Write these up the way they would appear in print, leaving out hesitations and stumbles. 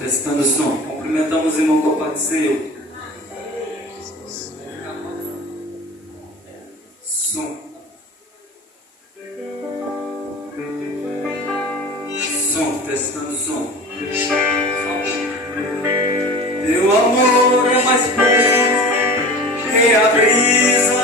testando o som. Cumprimentamos o irmão com a paz do Senhor. Som. Som, testando o som. Teu amor é mais puro que a brisa.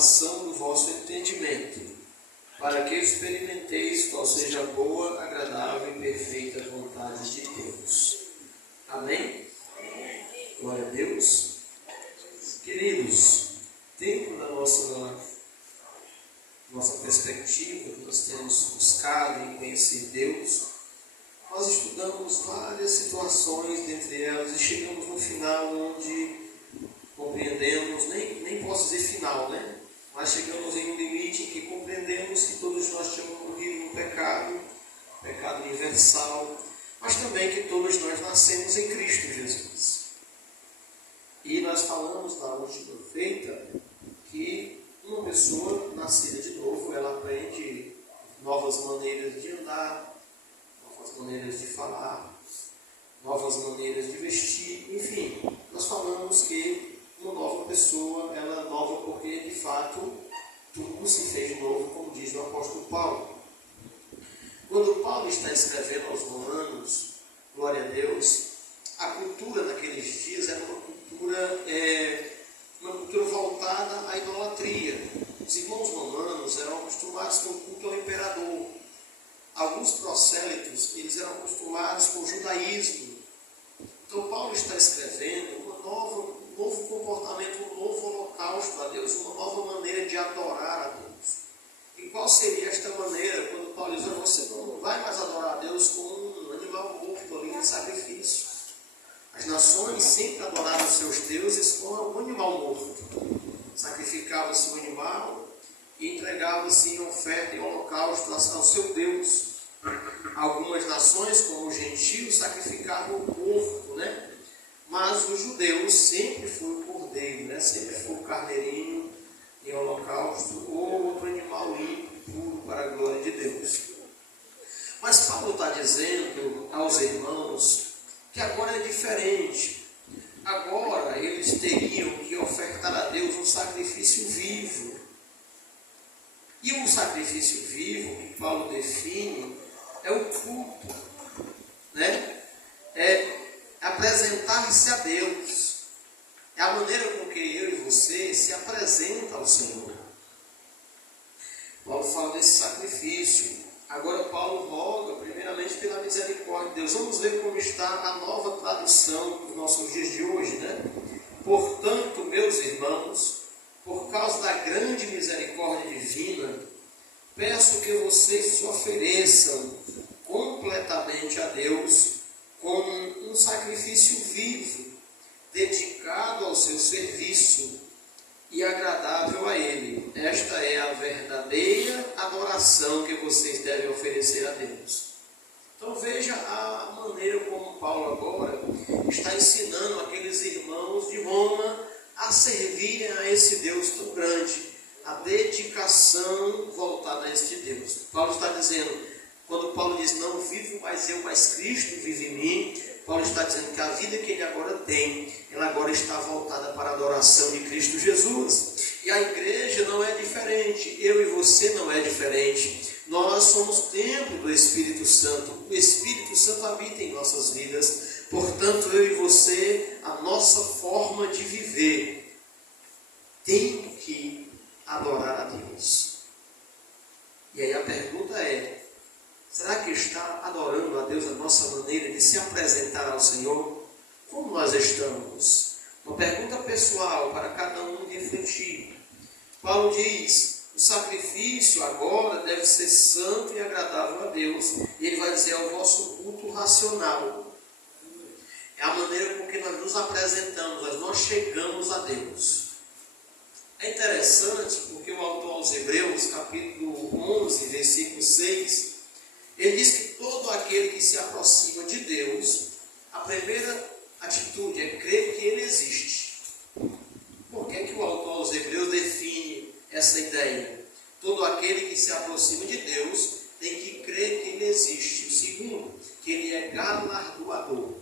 revelação do vosso entendimento, para que experimenteis qual seja a boa, agradável e perfeita vontade de Deus. Amém? Glória a Deus. Queridos, dentro da nossa perspectiva, que nós temos buscado em conhecer Deus, nós estudamos várias situações dentre elas e chegamos no final onde compreendemos, nem posso dizer final, né? Mas chegamos em um limite em que compreendemos que todos nós tínhamos morrido no pecado universal, mas também que todos nós nascemos em Cristo Jesus. E nós falamos na última feita que uma pessoa nascida de novo, ela aprende novas maneiras de andar, novas maneiras de falar, novas maneiras de vestir, enfim, nós falamos que uma nova pessoa, ela é nova porque, de fato, tudo se fez novo, como diz o apóstolo Paulo. Quando Paulo está escrevendo aos Romanos, glória a Deus, a cultura naqueles dias era uma cultura voltada à idolatria. Os irmãos romanos eram acostumados com o culto ao imperador. Alguns prosélitos, eles eram acostumados com o judaísmo. Então Paulo está escrevendo um novo comportamento, um novo holocausto a Deus, uma nova maneira de adorar a Deus. E qual seria esta maneira? Quando Paulo diz, você não vai mais adorar a Deus com um animal morto ali em sacrifício. As nações sempre adoraram os seus deuses com um animal morto. Sacrificava-se o animal e entregava-se em oferta e holocausto ao seu Deus. Algumas nações, como os gentios, sacrificavam o porco, né? Mas os judeus sempre foi o cordeiro, né? Sempre foi o carneirinho em holocausto ou outro animal limpo, puro para a glória de Deus. Mas Paulo está dizendo aos irmãos que agora é diferente. Agora eles teriam que ofertar a Deus um sacrifício vivo. E um sacrifício vivo, que Paulo define, é o culto, né? É apresentar-se a Deus. É a maneira com que eu e você se apresenta ao Senhor. Paulo fala desse sacrifício. Agora Paulo roga primeiramente pela misericórdia de Deus. Vamos ver como está a nova tradução dos nossos dias de hoje, né? Portanto, meus irmãos, por causa da grande misericórdia divina, peço que vocês se ofereçam completamente a Deus como um sacrifício vivo, dedicado ao seu serviço e agradável a Ele. Esta é a verdadeira adoração que vocês devem oferecer a Deus. Então veja a maneira como Paulo agora está ensinando aqueles irmãos de Roma a servirem a esse Deus tão grande, a dedicação voltada a este Deus. Paulo está dizendo, quando Paulo diz, não vivo mais eu, mas Cristo vive em mim, Paulo está dizendo que a vida que ele agora tem, ela agora está voltada para a adoração de Cristo Jesus. E a igreja não é diferente, eu e você não é diferente. Nós somos templo do Espírito Santo, o Espírito Santo habita em nossas vidas. Portanto, eu e você, a nossa forma de viver tem que adorar a Deus. E aí a pergunta é, será que está adorando a Deus a nossa maneira de se apresentar ao Senhor? Como nós estamos? Uma pergunta pessoal para cada um refletir. Paulo diz, o sacrifício agora deve ser santo e agradável a Deus. E ele vai dizer, é o vosso culto racional. É a maneira com que nós nos apresentamos, nós chegamos a Deus. É interessante porque o autor aos Hebreus, capítulo 11, versículo 6, ele diz que todo aquele que se aproxima de Deus, a primeira atitude é crer que Ele existe. Por que o autor aos Hebreus define essa ideia? Todo aquele que se aproxima de Deus tem que crer que Ele existe. O segundo, que Ele é galardoador.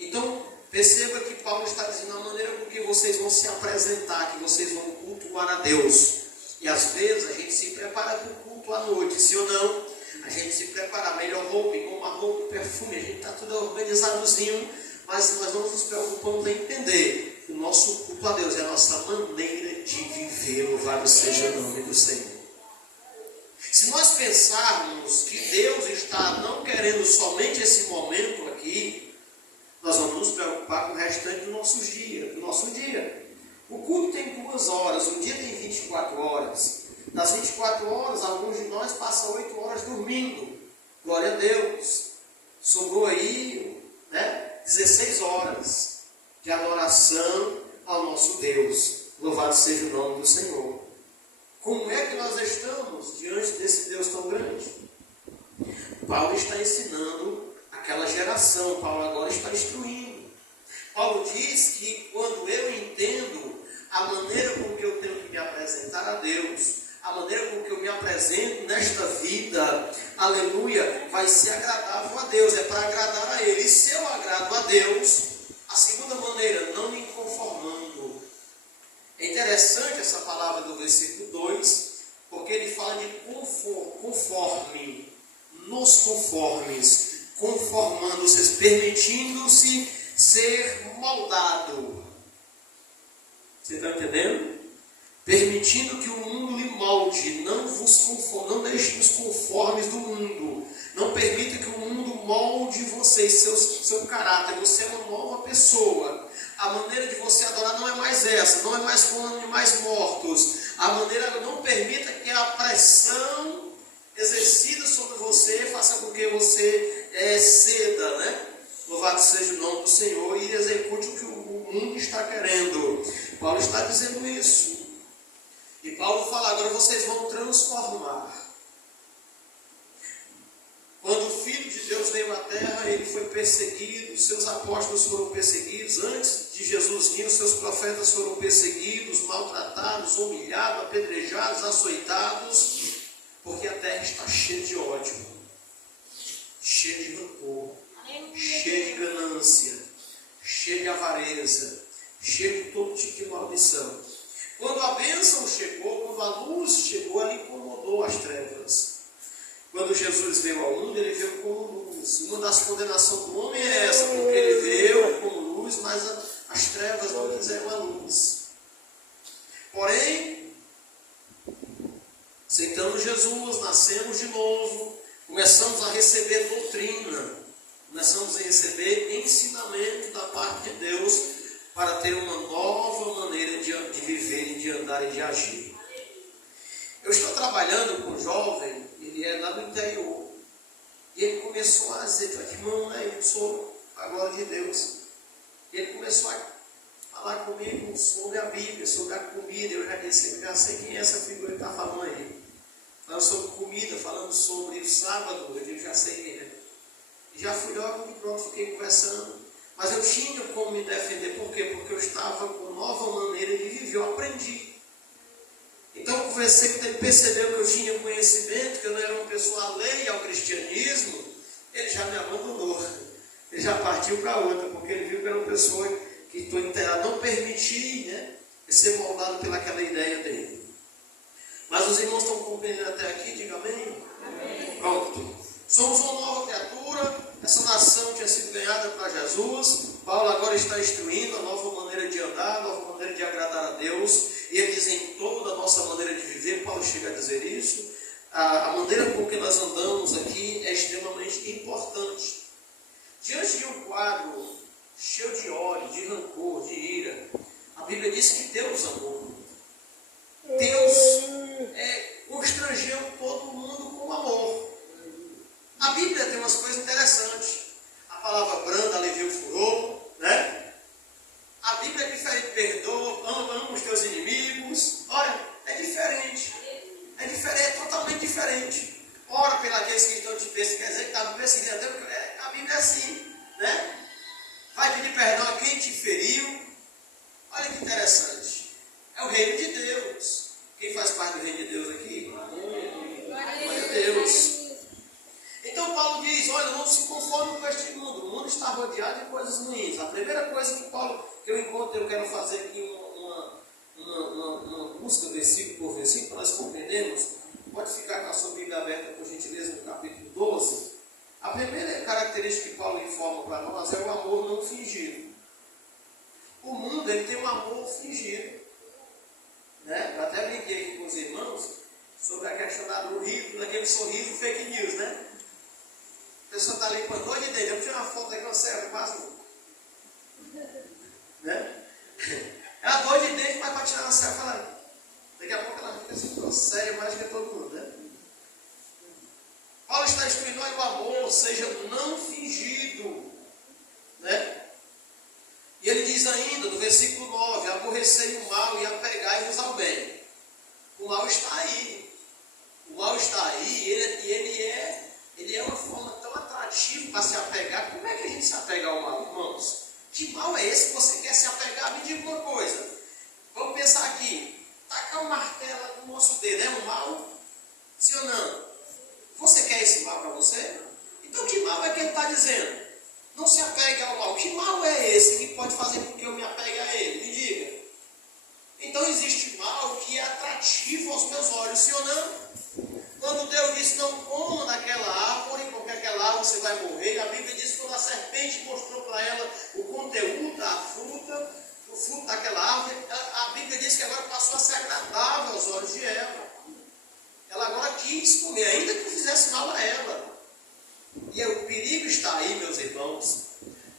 Então, perceba que Paulo está dizendo a maneira com que vocês vão se apresentar, que vocês vão cultuar a Deus. E às vezes a gente se prepara para o culto à noite, sim ou não? A gente se prepara a melhor roupa, igual uma roupa, perfume, a gente está tudo organizadozinho, mas nós não nos preocupamos em entender o nosso culto a Deus é a nossa maneira de viver. Louvado seja o nome do Senhor. Se nós pensarmos que Deus está não querendo somente esse momento aqui, nós vamos nos preocupar com o restante do nosso dia. O culto tem 2 horas, o dia tem 24 horas. Das 24 horas, alguns de nós passam 8 horas dormindo. Glória a Deus. Sobrou aí, 16 horas de adoração ao nosso Deus. Louvado seja o nome do Senhor. Como é que nós estamos diante desse Deus tão grande? Paulo está ensinando aquela geração. Paulo agora está instruindo. Paulo diz que quando eu entendo a maneira com que eu tenho que me apresentar a Deus, a maneira com que eu me apresento nesta vida, aleluia, vai ser agradável a Deus, é para agradar a Ele. E se eu agrado a Deus, a segunda maneira, não me conformando. É interessante essa palavra do versículo 2, porque ele fala de conforme, nos conformes, conformando, ou seja, permitindo-se ser moldado. Você está entendendo? Permitindo que o mundo lhe molde, não deixe os conformes do mundo. Não permita que o mundo molde você, seu caráter. Você é uma nova pessoa. A maneira de você adorar não é mais essa, não é mais com animais mortos. A maneira, não permita que a pressão exercida sobre você faça com que você ceda, Louvado seja o nome do Senhor e execute o que o mundo está querendo. Paulo está dizendo isso. E Paulo fala, agora vocês vão transformar. Quando o Filho de Deus veio à terra, ele foi perseguido, seus apóstolos foram perseguidos. Antes de Jesus vir, os seus profetas foram perseguidos, maltratados, humilhados, apedrejados, açoitados, porque a terra está cheia de ódio, cheia de rancor, cheia de ganância, cheia de avareza, cheia de todo tipo de maldição. Quando a bênção chegou, quando a luz chegou, ela incomodou as trevas. Quando Jesus veio ao mundo, ele veio como luz. Uma das condenações do homem é essa, porque ele veio como luz, mas as trevas não quiseram a luz. Porém, aceitamos Jesus, nascemos de novo, começamos a receber doutrina, começamos a receber ensinamento da parte de Deus para ter uma nova maneira de viver, e de andar e de agir. Eu estou trabalhando com um jovem, ele é lá do interior, e ele começou a dizer, irmão, eu sou a glória de Deus. E ele começou a falar comigo sobre a Bíblia, sobre a comida. Eu já disse, eu já sei quem é essa figura que está falando aí. Falando sobre comida, falando sobre o sábado, eu já sei quem é. E já fui logo e pronto, fiquei conversando. Mas eu tinha como me defender, por quê? Porque eu estava com nova maneira de viver, eu aprendi. Então eu conversei com ele, percebeu que eu tinha conhecimento, que eu não era uma pessoa alheia ao cristianismo, ele já me abandonou. Ele já partiu para outra, porque ele viu que era uma pessoa que estou inteirada, não permiti ser moldado pelaquela ideia dele. Mas os irmãos estão compreendendo até aqui, diga amém? Amém. Pronto. Somos uma nova criatura, essa nação tinha sido ganhada para Jesus. Paulo agora está instruindo a nova maneira de andar, a nova maneira de agradar a Deus. E ele diz em toda a nossa maneira de viver, Paulo chega a dizer isso. A maneira com que nós andamos aqui é extremamente importante. Diante de um quadro cheio de ódio, de rancor, de ira, a Bíblia diz que Deus amou. Deus constrangeu todo mundo com amor. A Bíblia tem umas coisas interessantes. A palavra branda alivia o furor, A Bíblia é diferente, perdoa, ama os teus inimigos. Olha, é diferente. É totalmente diferente. Ora pelos que estão te perseguindo, quer dizer que estavam perseguindo até porque a Bíblia é assim, Vai pedir perdão a quem te feriu. Olha que interessante. É o reino de Deus. Quem faz parte do reino de Deus aqui? Glória a Deus. Então Paulo diz, olha, não se conforme com este mundo. O mundo está rodeado de coisas ruins. A primeira coisa que eu encontro, eu quero fazer aqui uma busca versículo por versículo, para nós compreendermos. Pode ficar com a sua Bíblia aberta, por gentileza, no capítulo 12. A primeira característica que Paulo informa para nós é o amor não fingido. O mundo ele tem um amor fingido. Né? Eu até brinquei aqui com os irmãos sobre a questão do riso, daquele sorriso fake news, né? A pessoa está ali com a dor de dente. Eu vou tirar uma foto aqui, uma serra, quase. Né? É a dor de dente, mas para tirar uma serra, fala. Daqui a pouco ela fica assim, séria mais que todo mundo, né? Paulo está instruindo o amor, seja não fingido, né? E ele diz ainda, no versículo 9, aborrecei o mal e apegai-vos ao bem. O mal está aí. O mal está aí, ele é uma forma tão atrativa para se apegar. Como é que a gente se apega ao mal, irmãos? Que mal é esse que você quer se apegar? Me diga uma coisa. Vamos pensar aqui. Tacar um martelo no nosso dedo é um mal? Sim ou não? Você quer esse mal para você? Então que mal é que ele está dizendo? Não se apegue ao mal. Que mal é esse que pode fazer com que eu me apegue a ele? Me diga. Então existe mal que é atrativo aos meus olhos, sim ou não? Quando Deus disse não coma daquela árvore, porque aquela árvore você vai morrer, a Bíblia diz que quando a serpente mostrou para ela o conteúdo da fruta, o fruto daquela árvore, a Bíblia diz que agora passou a ser agradável aos olhos de Eva. Ela agora quis comer, ainda que fizesse mal a ela. E o perigo está aí, meus irmãos,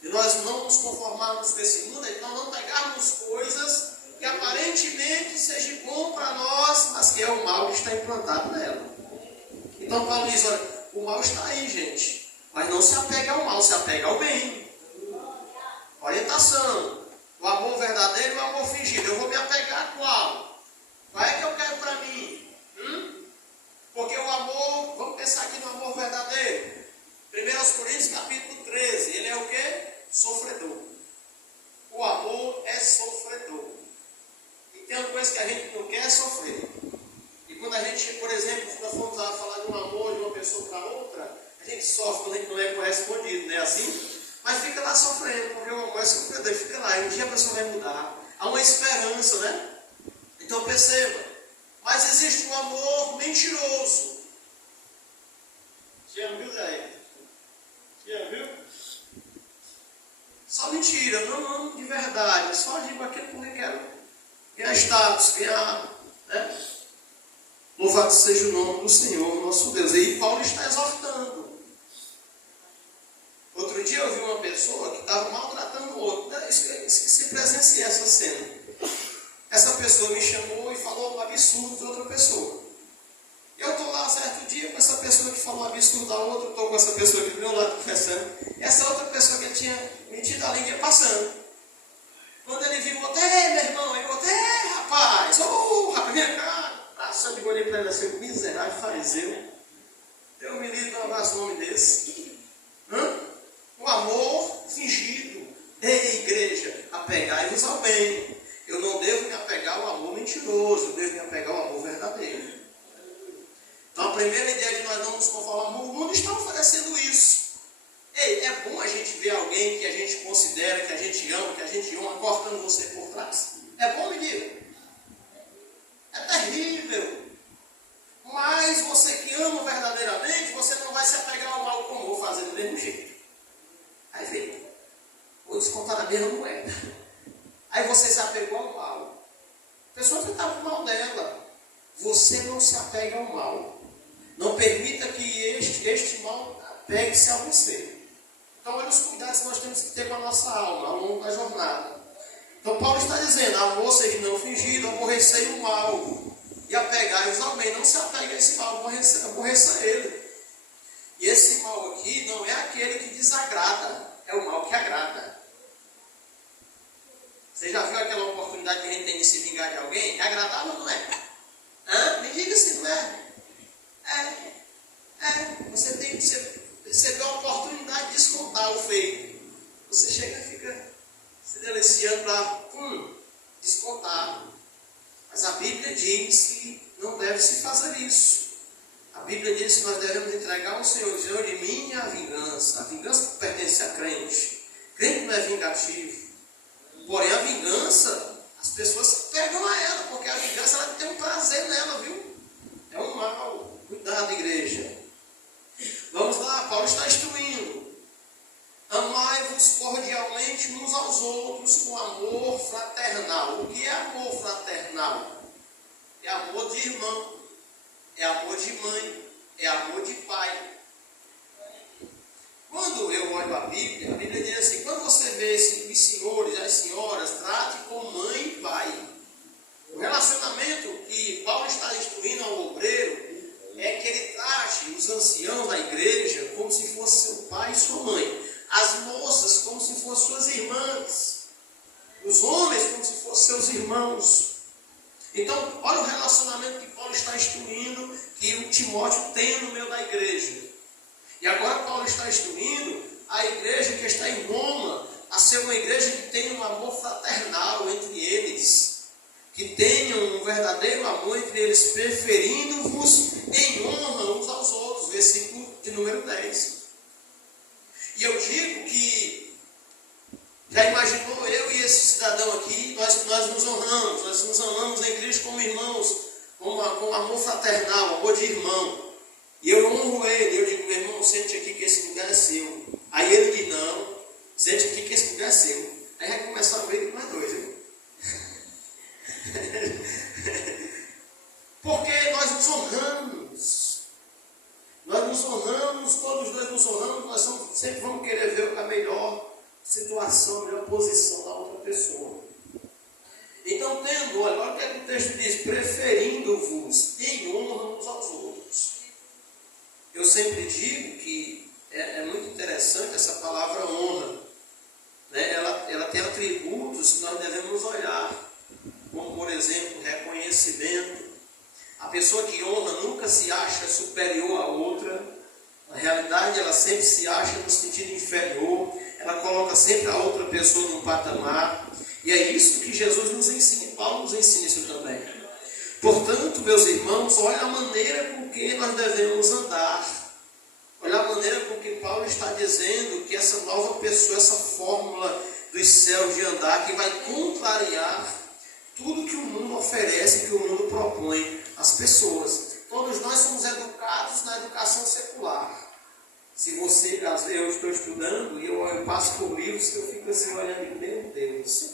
de nós não nos conformarmos com esse mundo, de nós não pegarmos coisas que aparentemente seja bom para nós, mas que é o mal que está implantado nela. Então Paulo diz, olha, o mal está aí, gente, mas não se apega ao mal, se apega ao bem. Orientação, o amor verdadeiro e o amor fingido. Eu vou me apegar a qual? Qual é que eu quero para mim? Porque o amor, vamos pensar aqui no amor verdadeiro. 1 Coríntios capítulo 13, ele é o quê? Sofredor. O amor é sofredor. E tem uma coisa que a gente não quer é sofrer. E quando a gente, por exemplo, nós formos a falar de um amor de uma pessoa para outra, a gente sofre quando a gente não é correspondido, não é assim? Mas fica lá sofrendo, porque o amor é sofredor, fica lá, e um dia a pessoa vai mudar. Há uma esperança, né? Então perceba, mas existe um amor mentiroso. Já viu, Zé? Já viu? Só mentira, não amo de verdade. Eu só digo aquilo porque quero ganhar status, ganhar, né? Louvado seja o nome do Senhor, nosso Deus. E Paulo está exortando. Outro dia eu vi uma pessoa que estava maltratando o outro. Esqueci de presenciar essa cena. Essa pessoa me chamou e falou um absurdo de outra pessoa. Eu estou lá certo dia com essa pessoa que falou um absurdo da outra, estou com essa pessoa aqui do meu lado confessando. Essa outra pessoa que tinha metido a língua passando. Quando ele viu, meu irmão, ele botou, rapaz, rapaz, vem cá. Só de olhei para ele assim, miserável fariseu. Deus me livre de um abraço nome desse. O amor fingido. Ei, igreja, apegai-vos ao bem. Eu não devo me apegar ao amor mentiroso, eu devo me apegar ao amor verdadeiro. Então a primeira ideia de nós não nos conformarmos, o mundo está oferecendo isso. Ei, é bom a gente ver alguém que a gente considera, que a gente ama, cortando você por trás. É bom, me diga. É terrível. Mas você que ama verdadeiramente, você não vai se apegar ao mal como vou fazer do mesmo jeito. Aí vem, vou descontar na mesma moeda. Aí você se apegou ao mal. A pessoa que estava com o mal dela. Você não se apega ao mal. Não permita que este mal apegue-se a você. Então olha os cuidados que nós temos que ter com a nossa alma ao longo da jornada. Então Paulo está dizendo, amor seja não fingido, aborrecei o mal. E apegai-vos ao bem. Não se apegue a esse mal, aborreça ele. E esse mal aqui não é aquele que desagrada, é o mal que agrada. Você já viu aquela oportunidade que a gente tem de se vingar de alguém? É agradável ou não é? Me diga se não é. Você vê a oportunidade de descontar o feito. Você chega e fica se deliciando para descontar. Mas a Bíblia diz que não deve se fazer isso. A Bíblia diz que nós devemos entregar ao Senhor, Senhor, de mim a vingança. A vingança pertence a crente. Crente não é vingativo. Porém, a vingança, as pessoas se pegam a ela, porque a vingança ela tem um prazer nela, viu? É um mal. Cuidado, igreja. Vamos lá, Paulo está instruindo. Amai-vos cordialmente uns aos outros com amor fraternal. O que é amor fraternal? É amor de irmão, é amor de mãe, é amor de pai. Quando eu olho a Bíblia diz assim, quando você vê os senhores e as senhoras, trate com mãe e pai. O relacionamento que Paulo está instruindo ao obreiro é que ele trate os anciãos da igreja como se fosse seu pai e sua mãe. As moças como se fossem suas irmãs. Os homens como se fossem seus irmãos. Então, olha o relacionamento que Paulo está instruindo, que o Timóteo tem no meio da igreja. E agora Paulo está instruindo a igreja que está em Roma a ser uma igreja que tenha um amor fraternal entre eles. Que tenham um verdadeiro amor entre eles, preferindo-vos em honra uns aos outros. Versículo de número 10. E eu digo que, já imaginou eu e esse cidadão aqui, nós nos honramos, nós nos amamos em Cristo como irmãos, com amor fraternal, amor de irmão. E eu honro ele, eu digo, meu irmão, sente aqui que esse lugar é seu. Aí ele diz, não, sente aqui que esse lugar é seu. Aí vai começar a ver que nós dois, viu? Porque nós nos honramos. Nós nos honramos, todos nós nos honramos, nós sempre vamos querer ver a melhor situação, a melhor posição da outra pessoa. Então, olha o que o texto diz, preferindo-vos em honra uns aos outros. Eu sempre digo que é muito interessante essa palavra honra. Né? Ela tem atributos que nós devemos olhar, como, por exemplo, reconhecimento. A pessoa que honra nunca se acha superior à outra. Na realidade, ela sempre se acha no sentido inferior. Ela coloca sempre a outra pessoa num patamar. E é isso que Jesus nos ensina. Paulo nos ensina isso também. Portanto, meus irmãos, olha a maneira com que nós devemos andar. Olha a maneira com que Paulo está dizendo que essa nova pessoa, essa fórmula dos céus de andar, que vai contrariar tudo que o mundo oferece, que o mundo propõe às pessoas. Todos nós somos educados na educação secular. Se você, eu estou estudando e eu passo por livros que eu fico assim olhando, meu Deus,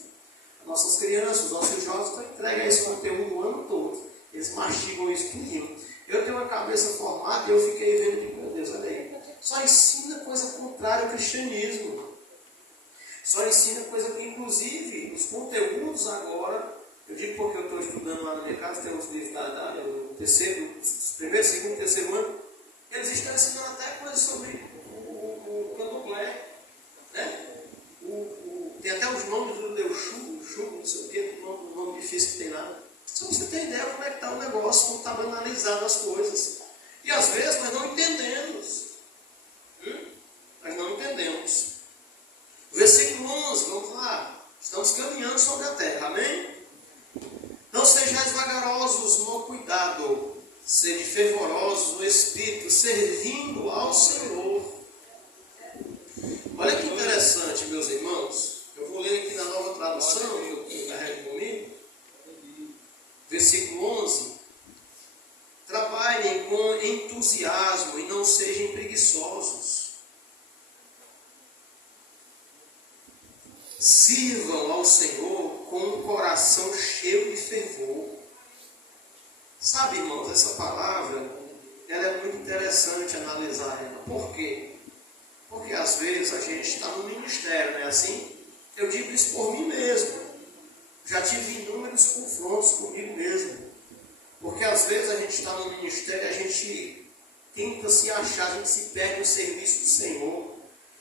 nossas crianças, nossos jovens estão entregues a esse conteúdo o ano todo. Eles mastigam isso tudinho. Eu tenho uma cabeça formada e eu fiquei vendo, meu Deus, olha aí. Só ensina coisa contrária ao cristianismo. Só ensina coisa que, inclusive, os conteúdos agora, eu digo porque eu estou estudando lá na minha casa, tem uns livros do primeiro, segundo, terceiro ano, eles estão ensinando até coisas sobre o candomblé, né? Tem até os nomes do Deus Xu, não sei o que, nome difícil que tem lá. Só você ter ideia como é que está o negócio, como está banalizado as coisas. E às vezes nós não entendemos. Nós não entendemos. Versículo 11, vamos lá. Estamos caminhando sobre a terra, amém? Não sejais vagarosos no cuidado, sede fervorosos no espírito, servindo ao Senhor. Olha que interessante, meus irmãos. Eu vou ler aqui na nova tradução, que eu carrego comigo. Versículo 11. Trabalhem com entusiasmo e não sejam preguiçosos. Sirvam ao Senhor com um coração cheio de fervor. Sabe, irmãos, essa palavra, ela é muito interessante analisar ela. Por quê? Porque às vezes a gente está no ministério, não é assim? Eu digo isso por mim mesmo. Já tive inúmeros confrontos comigo mesmo. Porque às vezes a gente está no ministério e a gente tenta se achar, a gente se perde no serviço do Senhor.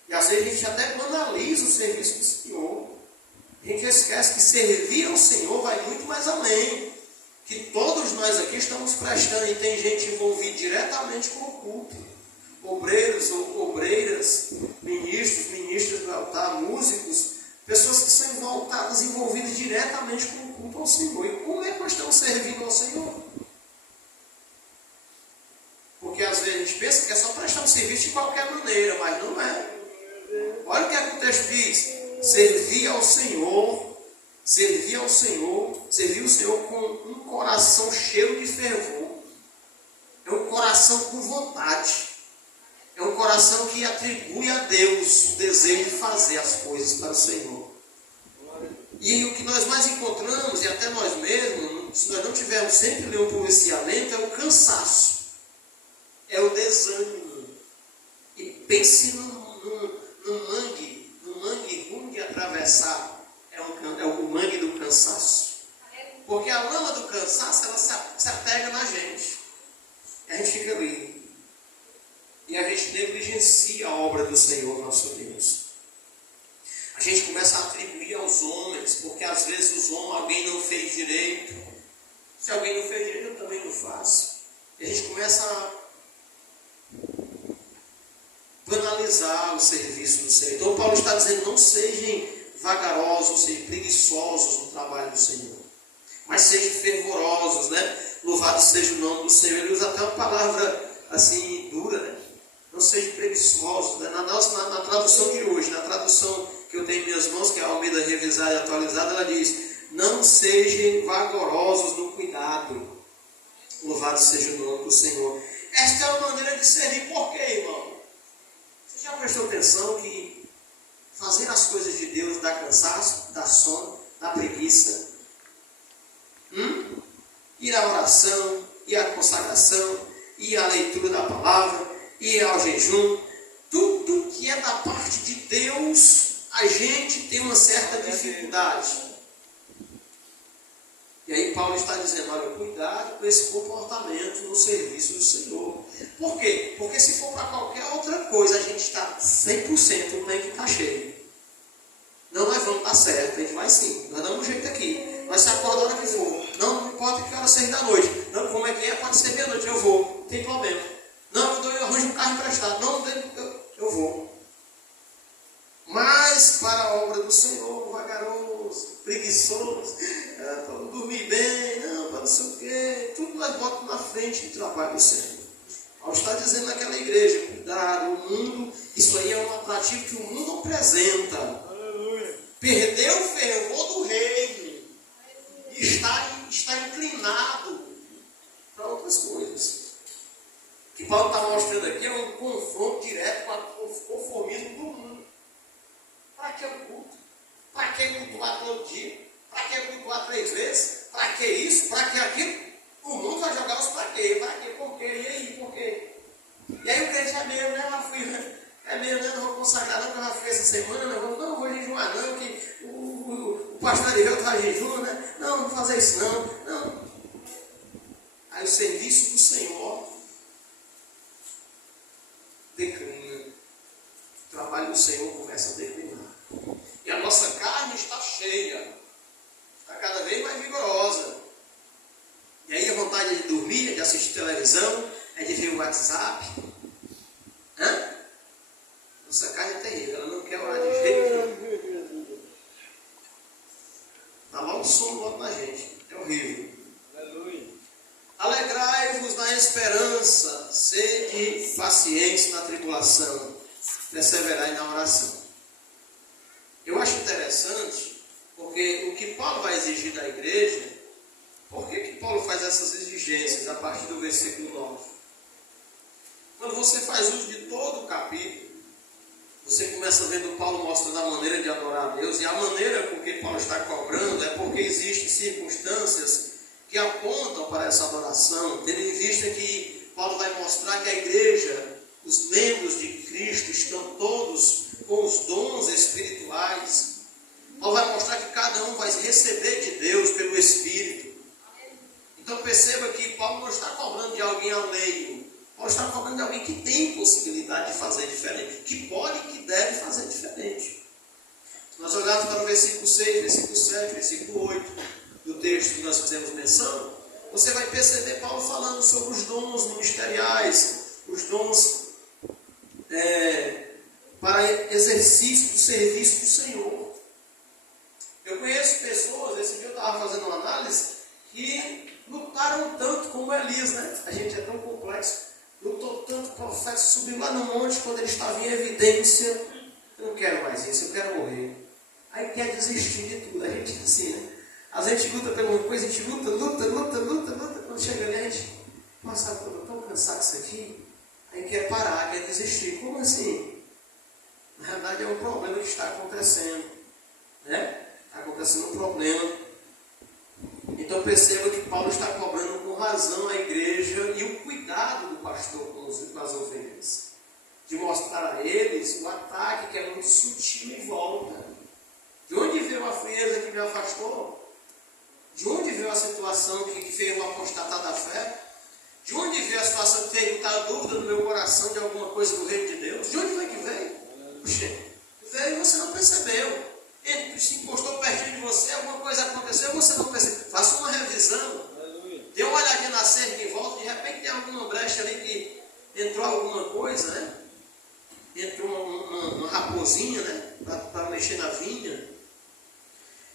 E às vezes a gente até banaliza o serviço do Senhor. A gente esquece que servir ao Senhor vai muito mais além. Que todos nós aqui estamos prestando, e tem gente envolvida diretamente com o culto. Obreiros ou obreiras, ministros do altar, músicos, pessoas que são voltadas, envolvidas diretamente com o culto ao Senhor. E como é que nós estamos servindo ao Senhor? Porque às vezes a gente pensa que é só prestar um serviço de qualquer maneira, mas não é. Olha o que é que o texto diz. Servir ao Senhor, servir o Senhor com um coração cheio de fervor. É um coração com vontade. É um coração que atribui a Deus o desejo de fazer as coisas para o Senhor. E o que nós mais encontramos, e até nós mesmos, se nós não tivermos sempre um policiamento, é o cansaço, é o desânimo. E pense num mangue ruim de atravessar, é o mangue do cansaço. Porque a lama do cansaço, ela se apega na gente. E a gente fica ali. E a gente negligencia a obra do Senhor, nosso Deus. A gente começa a atribuir aos homens, porque às vezes alguém não fez direito. Se alguém não fez direito, eu também não faço. E a gente começa a banalizar o serviço do Senhor. Então Paulo está dizendo, não sejam vagarosos, sejam preguiçosos no trabalho do Senhor, mas sejam fervorosos, né? Louvado seja o nome do Senhor. Ele usa até uma palavra assim dura, né? Não sejam preguiçosos, né? Na tradução de hoje, na tradução que eu tenho em minhas mãos, que é a Almeida Revisada e Atualizada, ela diz, não sejam vagarosos no cuidado. Louvado seja o nome do Senhor. Esta é a maneira de servir. Por quê, irmão? Você já prestou atenção que fazer as coisas de Deus dá cansaço, dá sono, dá preguiça? Ir à oração, ir à consagração, ir à leitura da palavra, ir ao jejum, tudo que é da parte de Deus, a gente tem uma certa dificuldade. E aí Paulo está dizendo, olha, cuidado com esse comportamento no serviço do Senhor. Por quê? Porque se for para qualquer outra coisa, a gente está 100% no que está cheio. Não, nós vamos dar certo, a gente vai sim, nós damos um jeito aqui. Nós se acorda a hora que for. Não importa que hora seja da noite. Não, como é que é? Pode ser meia-noite, eu vou. Não tem problema. Não, eu arranjo um carro emprestado. Não, eu vou. Mas para a obra do Senhor, vagaroso, preguiçoso, para não dormir bem, não, para não sei o quê, tudo nós botamos na frente do trabalho do Senhor. Paulo está dizendo naquela igreja, cuidado, o mundo, isso aí é um atrativo que o mundo apresenta. Aleluia. Perdeu o fervor do reino e está inclinado para outras coisas. O que Paulo está mostrando aqui é um confronto direto com o conformismo do mundo. Para que o culto? Para que cultuar todo dia? Para que cultuar 3 vezes? Para que isso? Para que aquilo? O mundo vai jogar os para quê? Para quê? Por quê? E aí? Por quê? E aí o crente é meu, né? Não vou consagrar não, que eu já fui essa semana, não vou jejuar não, que o pastor Ariel está jejum, né? Não vou fazer isso não. Aí o serviço do Senhor declina. O trabalho do Senhor começa a declinar. E a nossa carne está cheia. Está cada vez mais vigorosa. E aí a vontade de dormir, é de assistir televisão, é de ver o WhatsApp. Nossa carne é terrível. Ela não quer orar de jeito nenhum. Dá logo sono logo na gente. É horrível. Aleluia. Alegrai-vos na esperança. Sede pacientes na tribulação. Perseverai na oração. Eu acho interessante, porque o que Paulo vai exigir da igreja, por que Paulo faz essas exigências a partir do versículo 9? Quando você faz uso de todo o capítulo, você começa vendo Paulo mostrando a maneira de adorar a Deus, e a maneira com que Paulo está cobrando é porque existem circunstâncias que apontam para essa adoração, tendo em vista que Paulo vai mostrar que a igreja, os membros de Cristo estão todos com os dons espirituais. Paulo vai mostrar que cada um vai receber de Deus pelo Espírito. Então perceba que Paulo não está cobrando de alguém alheio. Paulo está cobrando de alguém que tem possibilidade de fazer diferente, que pode e que deve fazer diferente. Se nós olharmos para o versículo 6, versículo 7, versículo 8 do texto que nós fizemos menção, você vai perceber Paulo falando sobre os dons ministeriais, os dons para exercício do serviço do Senhor. Eu conheço pessoas, esse dia eu estava fazendo uma análise, que lutaram tanto como Elias, né? A gente é tão complexo. Lutou tanto, o profeta subiu lá no monte quando ele estava em evidência. Eu não quero mais isso, eu quero morrer. Aí quer desistir de tudo. A gente assim, né? A gente luta por uma coisa, a gente luta. Quando chega ali, a gente, nossa, eu estou tão cansado disso aqui. Aí quer parar, quer desistir. Como assim? Na verdade é um problema que está acontecendo. Né? Está acontecendo um problema. Então perceba que Paulo está cobrando com razão a igreja e o cuidado do pastor com as ovelhas. De mostrar a eles o ataque que é muito sutil em volta. De onde veio a frieza que me afastou? De onde veio a situação que fez eu apostatar da fé? De onde veio a situação que fez botar dúvida no meu coração de alguma coisa do reino de Deus? De onde foi que veio? Puxa, veio e você não percebeu. Ele se encostou pertinho de você, alguma coisa aconteceu e você não percebeu. Faça uma revisão. Dê uma olhadinha na cerca em volta, de repente tem alguma brecha ali que entrou alguma coisa, né? Entrou uma raposinha, né? Para mexer na vinha.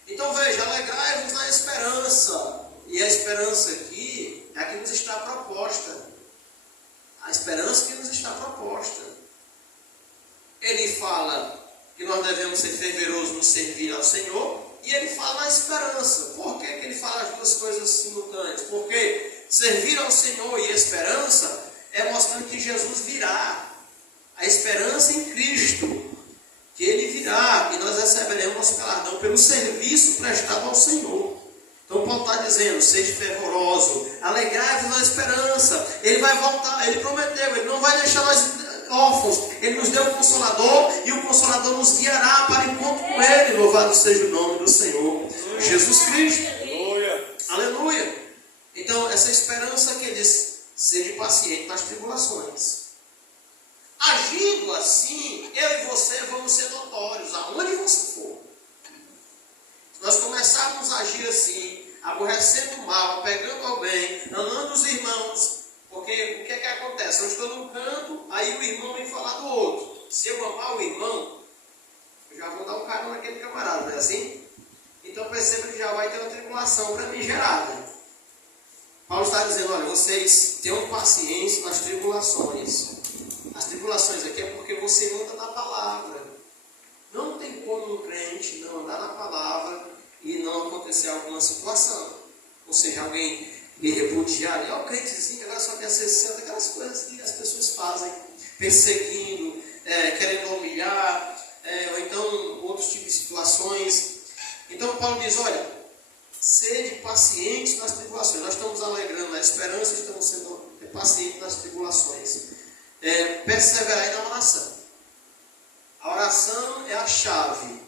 Então veja, alegrai-vos na esperança. E a esperança aqui é a que nos está proposta. A esperança que nos está proposta. Ele fala que nós devemos ser fervorosos no servir ao Senhor, e ele fala na esperança. Por que ele fala as duas coisas simultâneas? Porque servir ao Senhor e esperança é mostrando que Jesus virá. A esperança em Cristo, que Ele virá, e nós receberemos nosso galardão pelo serviço prestado ao Senhor. Então Paulo está dizendo, seja fervoroso, alegrai-vos na esperança. Ele vai voltar, Ele prometeu, Ele não vai deixar nós órfãos. Ele nos deu o Consolador, e o Consolador nos guiará para o encontro com Ele. Louvado seja o nome do Senhor Jesus Cristo. Aleluia. Aleluia. Então essa esperança que Ele diz, seja paciente nas tribulações. Agindo assim, eu e você vamos ser notórios, aonde você for. Se nós começarmos a agir assim, aborrecendo o mal, pegando ao bem, amando os irmãos, porque o que é que acontece? Eu estou num canto, aí o irmão vem falar do outro. Se eu amar o irmão, eu já vou dar um carão naquele camarada, não é assim? Então perceba que já vai ter uma tribulação para mim gerada. Paulo está dizendo, olha, vocês tenham paciência nas tribulações. As tribulações aqui é porque você anda na palavra. Não tem como um crente não andar na palavra e não acontecer alguma situação. Ou seja, alguém lhe repudiar, ó, o crentezinho agora só quer ser santo, aquelas coisas que as pessoas fazem, perseguindo, querendo humilhar, ou então outros tipos de situações. Então Paulo diz, olha, sede pacientes nas tribulações. Nós estamos alegrando na esperança, estamos sendo pacientes nas tribulações. Perseverai na oração. A oração é a chave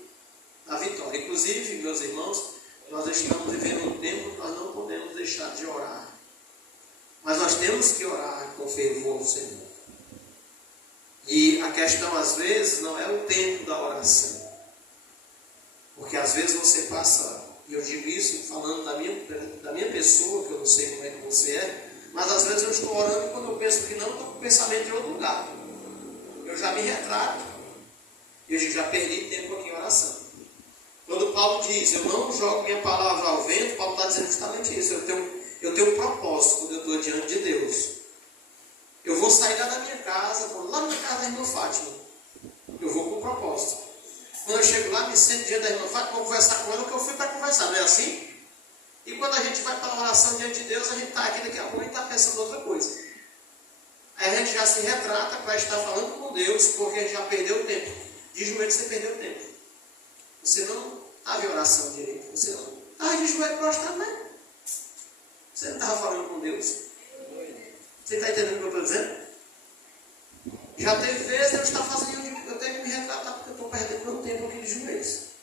da vitória. Inclusive, meus irmãos, nós estamos vivendo um tempo que nós não podemos deixar de orar. Mas nós temos que orar com fervor ao Senhor. E a questão, às vezes, não é o tempo da oração. Porque às vezes você passa, e eu digo isso falando da minha pessoa, que eu não sei como é que você é, mas às vezes eu estou orando e quando eu penso que não, estou com o pensamento em outro lugar. Eu já me retrato. Eu já perdi tempo aqui em oração. Quando Paulo diz, eu não jogo minha palavra ao vento, Paulo está dizendo justamente isso. Eu tenho um propósito quando eu estou diante de Deus. Eu vou sair lá da minha casa, vou lá na casa da irmã Fátima. Eu vou com um propósito. Quando eu chego lá, me sento diante da irmã Fátima, vou conversar com ela, o que eu fui para conversar, não é assim? E quando a gente vai para a oração diante de Deus, a gente está aqui, daqui a pouco a gente está pensando em outra coisa. Aí a gente já se retrata para estar falando com Deus, porque a gente já perdeu o tempo. De joelho você perdeu o tempo. Você não estava em oração direito. Você não estava de joelho prostrado, mas você não estava falando com Deus. Você está entendendo o que eu estou dizendo? Já teve vezes eu estar fazendo, eu tenho que me retratar porque eu estou perdendo meu tempo aqui de joelhos.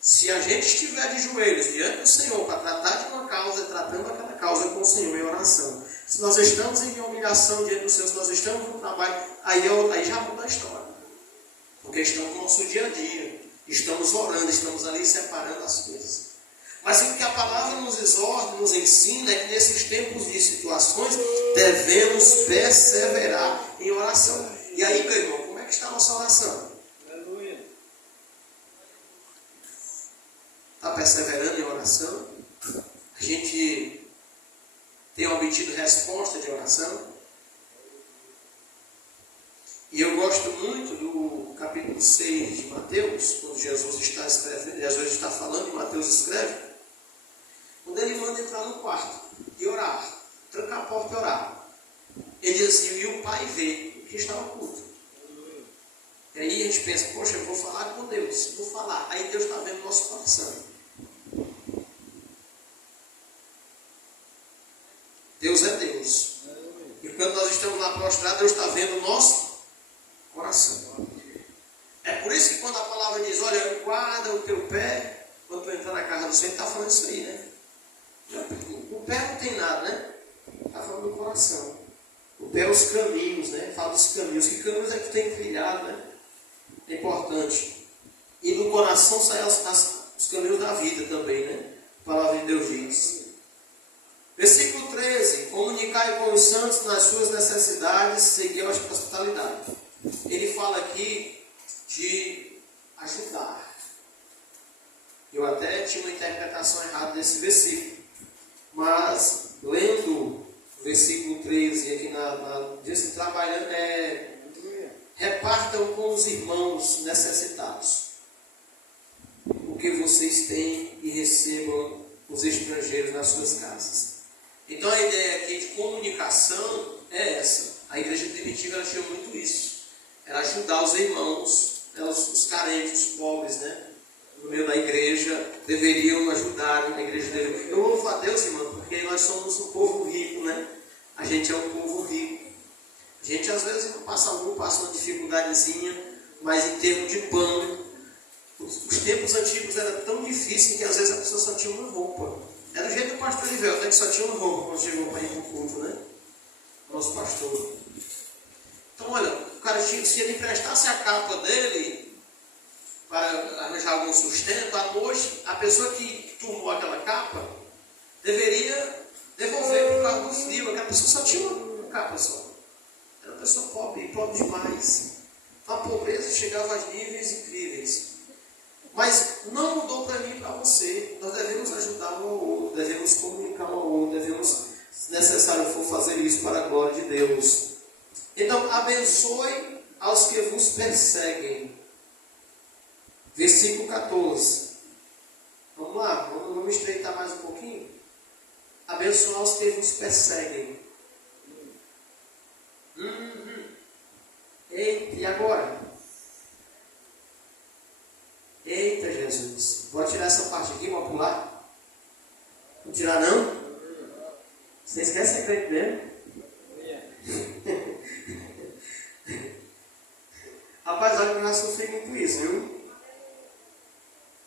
Se a gente estiver de joelhos diante do Senhor para tratar de uma causa, tratando aquela causa com o Senhor em oração. Se nós estamos em humilhação diante do Senhor, se nós estamos no trabalho, aí já muda a história. Porque estamos no nosso dia a dia. Estamos orando, estamos ali separando as coisas. Mas o que a palavra nos exorta, nos ensina, é que nesses tempos de situações, devemos perseverar em oração. E aí, meu irmão, como é que está a nossa oração? Aleluia. Está perseverando em oração? A gente tem obtido resposta de oração? E eu gosto muito do capítulo 6 de Mateus, quando Jesus está falando e Mateus escreve, quando ele manda entrar no quarto e orar, trancar a porta e orar. Ele diz assim, e o Pai vê o que está oculto. E aí a gente pensa, poxa, eu vou falar com Deus, vou falar. Aí Deus está vendo o nosso coração. Deus é Deus. E quando nós estamos lá prostrados, Deus está vendo o nosso coração. É por isso que quando a palavra diz, olha, guarda o teu pé, quando tu entrar na casa do Senhor, está falando isso aí, né? O pé não tem nada, né? Está falando do coração. O pé é os caminhos, né? Fala dos caminhos. Que caminhos é que tu tem trilhado, né? É importante. E do coração saem os caminhos da vida também, né? A palavra de Deus diz. Versículo 13. Comunicai com os santos nas suas necessidades, seguir a hospitalidade. Ele fala aqui de ajudar. Eu até tinha uma interpretação errada desse versículo. Mas, lendo o versículo 13 aqui diz, trabalhando, repartam com os irmãos necessitados o que vocês têm e recebam os estrangeiros nas suas casas. Então a ideia aqui de comunicação é essa. A igreja primitiva ela tinha muito isso. Era ajudar os irmãos, os carentes, os pobres, né? No meio da igreja, deveriam ajudar na igreja dele. Eu louvo a Deus, irmão, porque nós somos um povo rico, né? A gente é um povo rico. A gente às vezes passa uma dificuldadezinha, mas em termos de pão, os tempos antigos era tão difícil que às vezes a pessoa só tinha uma roupa. Era do jeito do pastor Livel, até que só tinha uma roupa quando chegou para ir para o culto, né? Nosso pastor. Então, olha, o cara tinha, se ele emprestasse a capa dele para arranjar algum sustento, à noite, a pessoa que tomou aquela capa deveria devolver por causa do frio. Aquela pessoa só tinha uma capa só. Era uma pessoa pobre, pobre demais. Então, a pobreza chegava a níveis incríveis. Mas não mudou para mim e para você. Nós devemos ajudar um ao outro, devemos comunicar um ao outro, devemos, se necessário for, fazer isso para a glória de Deus. Então, abençoe aos que vos perseguem. Versículo 14. Vamos lá, vamos estreitar mais um pouquinho. Abençoar os que vos perseguem. Eita, e agora? Eita, Jesus. Vou tirar essa parte aqui, vou pular. Não tirar não? Vocês querem ser crente mesmo? Rapaz, olha que eu já sofri muito isso, viu?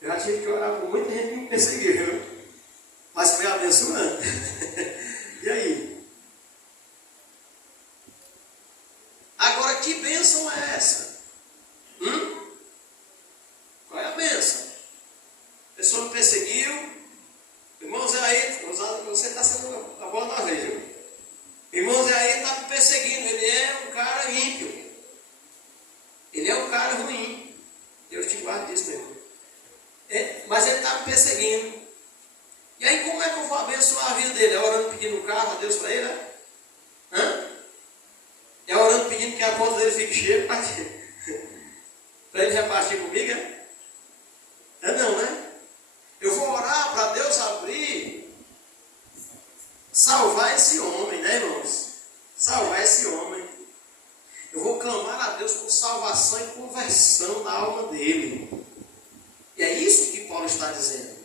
Eu já tive que orar por muita gente que me perseguiu, viu? Mas foi abençoando. E aí? Agora, que bênção é essa? Qual é a bênção? A pessoa me perseguiu. Irmãos, é aí, você está sendo a bola da vez, viu? Irmãos, é aí, está me perseguindo. Ele é um cara ímpio. Ele é um cara ruim. Deus te guarde disso mesmo. Mas ele está me perseguindo. E aí, como é que eu vou abençoar a vida dele? É orando pedindo um carro a Deus para ele? É orando pedindo que a conta dele fique cheia para ele repartir comigo? É não, né? Eu vou orar para Deus abrir, salvar esse homem, né, irmãos? Salvar esse homem. Eu vou clamar a Deus por salvação e conversão da alma dele. E é isso que Paulo está dizendo.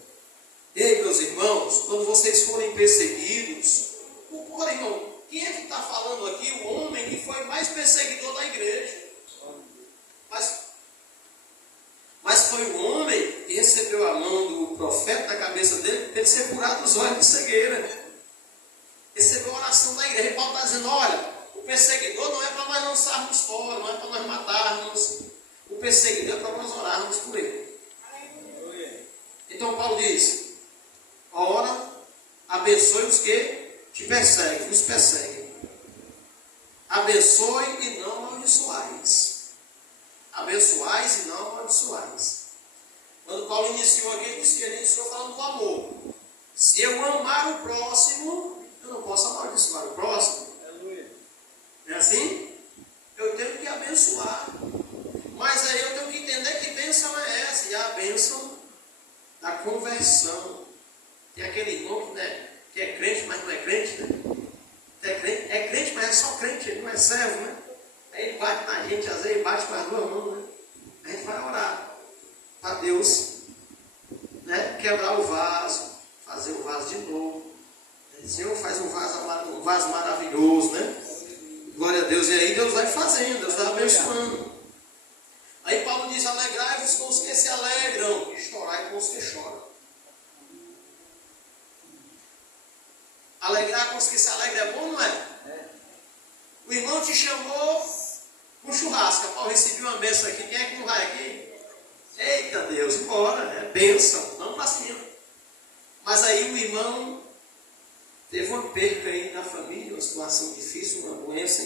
Ei, meus irmãos, quando vocês forem perseguidos, irmão, quem é que está falando aqui? O homem que foi mais perseguidor da igreja. Mas foi o homem que recebeu a mão do profeta na cabeça dele para ele ser curado dos olhos de cegueira. Recebeu a oração da igreja. E Paulo está dizendo, olha, o perseguidor não é para nós lançarmos fora, não é para nós matarmos. O perseguidor é para nós orarmos por ele. Então Paulo diz, ora, abençoe os que te perseguem, nos perseguem. Abençoe e não amaldiçoais. Abençoais e não amaldiçoais. Quando Paulo iniciou aqui, ele disse que ele iniciou falando do amor. Se eu amar o próximo, eu não posso amaldiçoar o próximo. Não é assim? Eu tenho que abençoar. Mas aí eu tenho que entender que bênção é essa. E a bênção da conversão. Tem aquele irmão que é crente, mas não é crente, né? É crente, mas é só crente a gente às vezes bate com as duas mãos, né? A gente vai orar para Deus, né, quebrar o vaso, fazer o vaso de novo. O Senhor faz um vaso maravilhoso, né? Glória a Deus. E aí Deus vai fazendo, Deus vai abençoando. Aí Paulo diz: alegrai-vos com os que se alegram, e chorai com os que choram. Alegrar com os que se alegram é bom, não é? O irmão te chamou para um churrasco. Paulo recebeu uma bênção aqui. Quem é que não vai aqui? Eita Deus, embora, né? Bênção, vamos para cima. Mas aí o irmão teve uma perca aí na família, uma situação difícil, uma doença.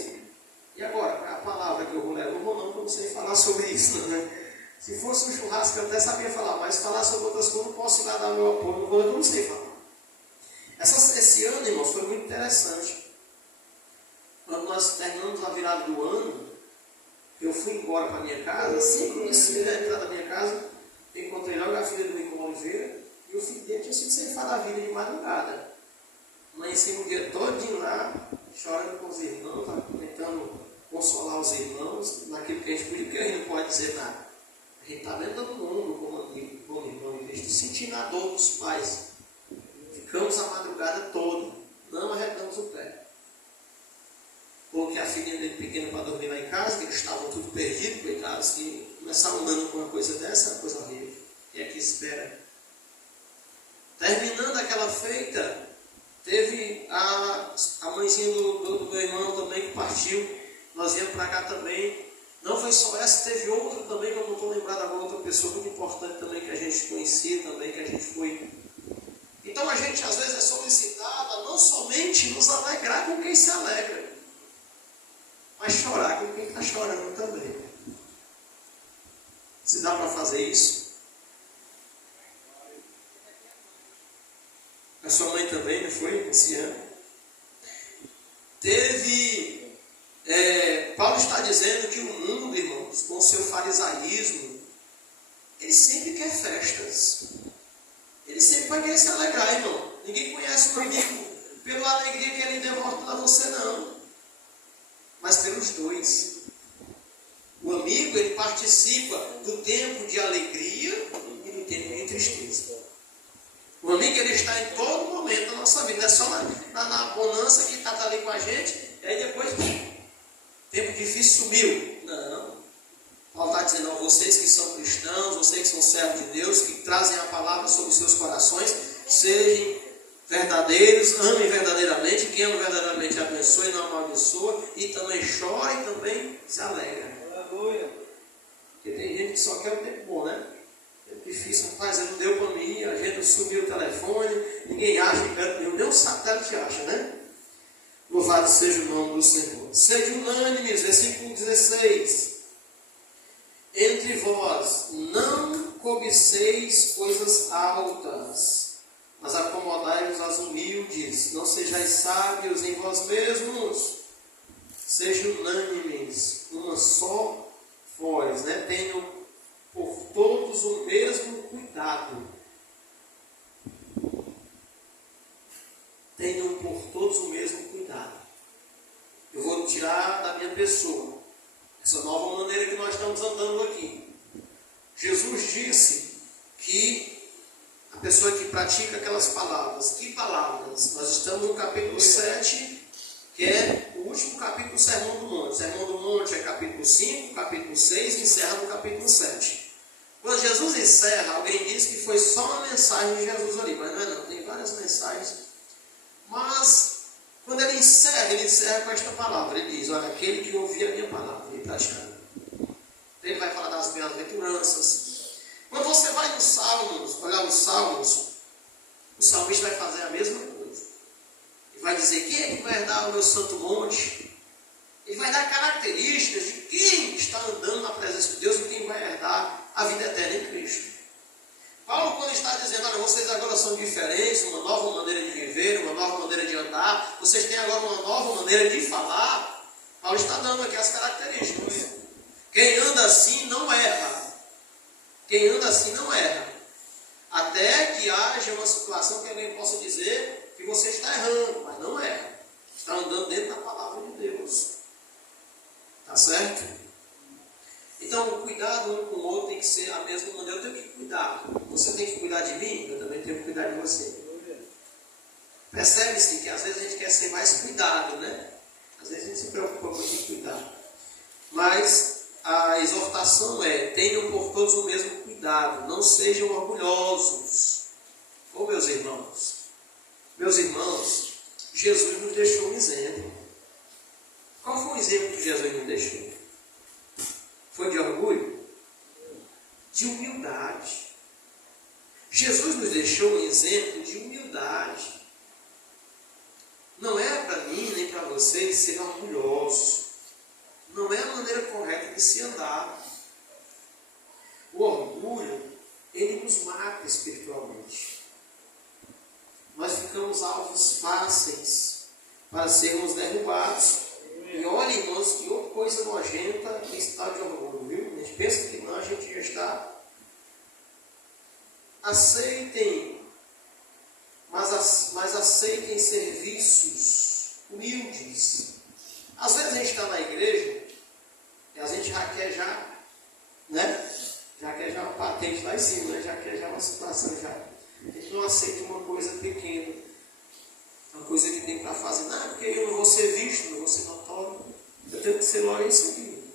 E agora, a palavra que eu vou levar, eu vou não sei falar sobre isso, né? Se fosse um churrasco eu até sabia falar, mas falar sobre outras coisas eu não posso ir lá dar meu apoio, eu não sei falar. Esse ano, irmão, foi muito interessante. Quando nós terminamos a virada do ano, eu fui embora para minha casa, assim que eu desci da entrada da minha casa, eu encontrei logo a filha do Rico Oliveira, e o filho dele tinha sido ceifado da vida de madrugada. Amanheci o dia todinho lá, chorando com os irmãos, tentando consolar os irmãos, naquilo que a gente podia, porque a gente não pode dizer nada. A gente está vendo todo mundo como amigo, como irmão em Cristo, sentindo a dor dos pais. Ficamos a madrugada toda, não arredamos o pé. Coloquei a filhinha dele pequena para dormir lá em casa, que eles estavam tudo perdidos, coitados, que começaram andando com uma coisa dessa, é uma coisa horrível. E aqui espera. Terminando aquela feita, teve a mãezinha do meu irmão também que partiu. Nós viemos para cá também. Não foi só essa, teve outra também, que eu não estou lembrado agora, outra pessoa muito importante também que a gente conhecia também, que a gente foi. Então a gente às vezes é solicitado a não somente nos alegrar com quem se alegra, mas chorar com quem está chorando também. Se dá para fazer isso? A sua mãe também, não foi? Esse ano. Paulo está dizendo que o mundo, irmãos, com o seu farisaísmo, ele sempre quer festas. Ele sempre vai querer se alegrar, irmão. Ninguém conhece um amigo pela alegria que ele devolve a você, não. Mas pelos dois. O amigo, ele participa do tempo de alegria e do tempo de tristeza. O amigo, ele está em todo momento da nossa vida. Não é só na bonança que está ali com a gente, e aí depois, tempo difícil, sumiu. Não. Paulo está dizendo, vocês que são cristãos, vocês que são servos de Deus, que trazem a palavra sobre seus corações, sejam verdadeiros, amem verdadeiramente, quem ama verdadeiramente abençoe e não amaldiçoa, e também chora e também se alegra. Aleluia. Porque tem gente que só quer o tempo bom, né? Tempo difícil, rapaz, ele não deu para mim, a gente sumiu o telefone, ninguém acha, nem o satélite acha, né? Louvado seja o nome do Senhor. Sede unânimes, versículo 16. Entre vós não cobiceis coisas altas, mas acomodai-vos às humildes. Não sejais sábios em vós mesmos. Sejam unânimes, uma só voz, né? Tenham por todos o mesmo cuidado. Tenham por todos o mesmo cuidado. Eu vou tirar da minha pessoa essa nova maneira que nós estamos andando aqui. Jesus disse que a pessoa que pratica aquelas palavras, que palavras? Nós estamos no capítulo 7, que é o último capítulo do Sermão do Monte. O Sermão do Monte é capítulo 5, capítulo 6 e encerra no capítulo 7. Quando Jesus encerra, alguém diz que foi só uma mensagem de Jesus ali, mas não é não, tem várias mensagens. Mas quando ele encerra com esta palavra. Ele diz, olha, aquele que ouvir a minha palavra e praticar. Ele vai falar das bem-aventuranças. Quando você vai nos Salmos, olhar os Salmos, o salmista vai fazer a mesma coisa. Ele vai dizer, quem é que vai herdar o meu santo monte? Ele vai dar características de quem está andando na presença de Deus e quem vai herdar a vida eterna em Cristo. Paulo, quando está dizendo, olha, vocês agora são diferentes, uma nova maneira de viver, uma nova maneira de andar, vocês têm agora uma nova maneira de falar, Paulo está dando aqui as características. Quem anda assim não erra. Quem anda assim não erra. Até que haja uma situação que alguém possa dizer que você está errando, mas não erra. Está andando dentro da palavra de Deus. Tá certo? Então, o cuidado um com o outro tem que ser a mesma maneira. Eu tenho que cuidar. Você tem que cuidar de mim, eu também tenho que cuidar de você. Percebe-se que às vezes a gente quer ser mais cuidado, né? Às vezes a gente se preocupa muito em cuidar. Mas a exortação é: tenham por todos o mesmo cuidado, não sejam orgulhosos. Ô meus irmãos, Jesus nos deixou um exemplo. Qual foi o exemplo que Jesus nos deixou? Foi de orgulho? De humildade. Jesus nos deixou um exemplo de humildade. Não é para mim nem para vocês ser orgulhosos. Não é a maneira correta de se andar. O orgulho, ele nos mata espiritualmente. Nós ficamos alvos fáceis para sermos derrubados. E olha, irmãos, que outra coisa nojenta esse estado de orgulho, viu? A gente pensa que não, a gente já está. Aceitem, mas aceitem serviços humildes. Às vezes a gente está na igreja e a gente já quer né? Já quer uma patente lá em cima, né? Já quer uma situação já. A gente não aceita uma coisa pequena, uma coisa que tem para fazer. Não, porque eu não vou ser visto, não vou ser notório. Eu tenho que ser logo isso aqui.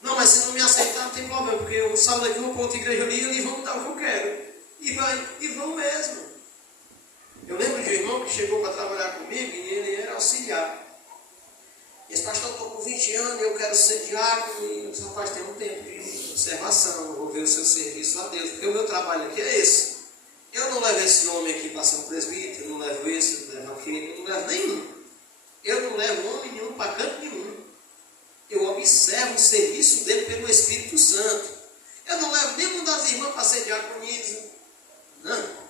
Não, mas se não me aceitar, não tem problema, porque eu saio daqui, vou para outra igreja ali e eles vão me dar o que eu quero. E vão mesmo. Eu lembro de um irmão que chegou para trabalhar comigo e ele era auxiliar. E esse pastor, eu estou com 20 anos, eu quero ser diácono, e o rapaz tem um tempo de observação, vou ver o seu serviço a Deus, porque o meu trabalho aqui é esse. Eu não levo esse homem aqui para ser um presbítero, não levo esse, não levo aquele, não levo nenhum. Eu não levo homem nenhum para canto nenhum. Eu observo o serviço dele pelo Espírito Santo. Eu não levo nenhum das irmãs para ser diaconisa. Não.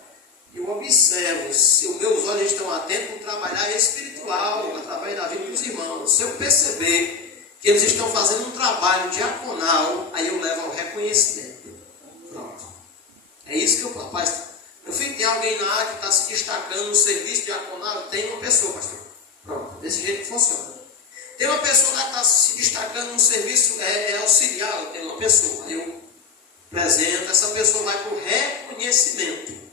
Eu observo, se os meus olhos estão atentos para o trabalhar espiritual, através da vida dos irmãos. Se eu perceber que eles estão fazendo um trabalho diaconal, aí eu levo ao reconhecimento. Pronto. É isso que eu faço. Meu filho, tem alguém na área que está se destacando no serviço diaconal? Tem uma pessoa, pastor. Pronto, desse jeito que funciona. Tem uma pessoa lá que está se destacando no serviço auxiliar, tem uma pessoa. Eu apresento, essa pessoa vai para o reconhecimento.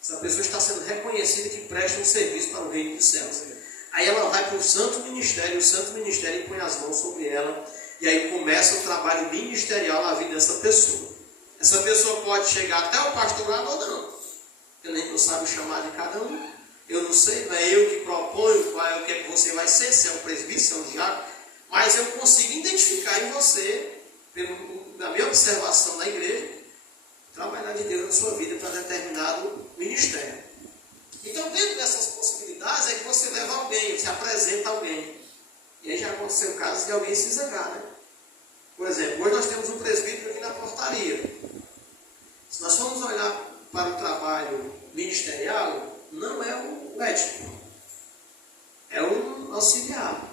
Essa pessoa está sendo reconhecida que presta um serviço para o reino dos céus. Aí ela vai para o santo ministério põe as mãos sobre ela, e aí começa o trabalho ministerial na vida dessa pessoa. Essa pessoa pode chegar até o pastorado ou não. Eu nem não sabe o chamado de cada um. Eu não sei, não é eu que proponho qual é o que é que você vai ser, se é um presbítero, se é um diácono, mas eu consigo identificar em você, pela minha observação na igreja, o trabalhar de Deus na sua vida para determinado ministério. Então, dentro dessas possibilidades, é que você leva alguém, você apresenta alguém. E aí já aconteceu o caso de alguém se zangar, né? Por exemplo, hoje nós temos um presbítero aqui na portaria. Se nós formos olhar para o trabalho ministerial, não é um médico, é um auxiliar.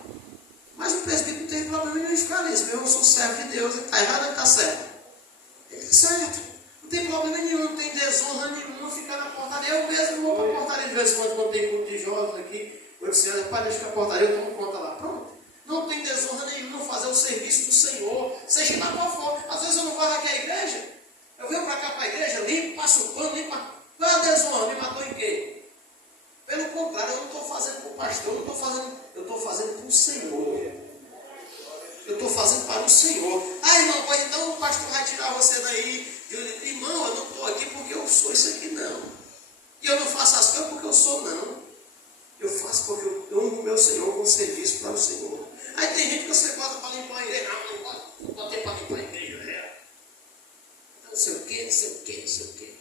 Mas o presbítero não tem problema em ficar nisso. Eu sou servo de Deus, ele está errado ou está certo? Ele está certo. Não tem problema nenhum, não tem desonra nenhuma ficar na portaria. Eu mesmo vou para a portaria de vez em quando tem culto de jovens aqui. Eu disse, pai, deixa que a portaria, eu tomo conta lá. Pronto. Não tem desonra nenhuma fazer o serviço do Senhor, seja lá qual for. Às vezes eu não vou aqui à igreja, eu venho para cá para a igreja, limpo, passo o pano, limpo. Qual é a desonra? Me matou em quê? Pelo contrário, eu não estou fazendo para o pastor, eu estou fazendo para o Senhor. Eu estou fazendo para o Senhor. Ah, irmão, pois então o pastor vai tirar você daí. Irmão, eu não estou aqui porque eu sou isso aqui, não. E eu não faço as coisas porque eu sou, não. Eu faço porque eu amo o meu Senhor com serviço para o Senhor. Aí tem gente que você bota para limpar a igreja. Não botei para limpar a igreja. Não sei o quê, não sei o quê, não sei o quê.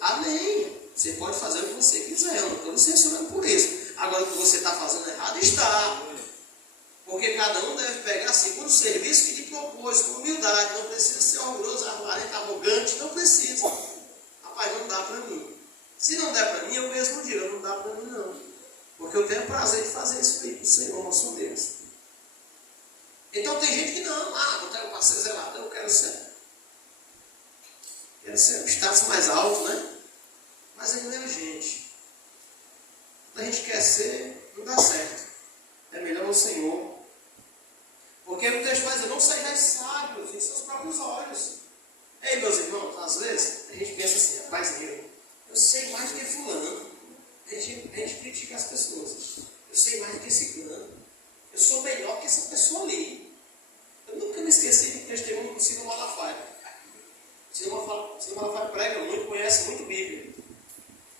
Amém. Você pode fazer o que você quiser. Eu não estou lhe censurando por isso. Agora, o que você está fazendo errado está. Porque cada um deve pegar segundo o serviço que lhe propôs, com humildade. Não precisa ser orgulhoso, arrogante. Não precisa. Rapaz, não dá para mim. Se não der para mim, eu mesmo digo, não dá para mim não. Porque eu tenho o prazer de fazer isso aí para o Senhor, nosso Deus. Então tem gente que não, não quero para ser zelado, eu quero ser. Quero ser um status mais alto, né? Mas ainda é gente. Quando a gente quer ser, não dá certo. É melhor o Senhor. Porque o texto vai dizer, não seja próprios olhos. Ei, meus irmãos, às vezes a gente pensa assim, rapaz, eu sei mais do que fulano. A gente critica as pessoas. Eu sei mais do que esse clã. Eu sou melhor que essa pessoa ali. Eu nunca me esqueci do testemunho do Ciro Malafaia. O Ciro Malafaia prega muito, conhece muito Bíblia.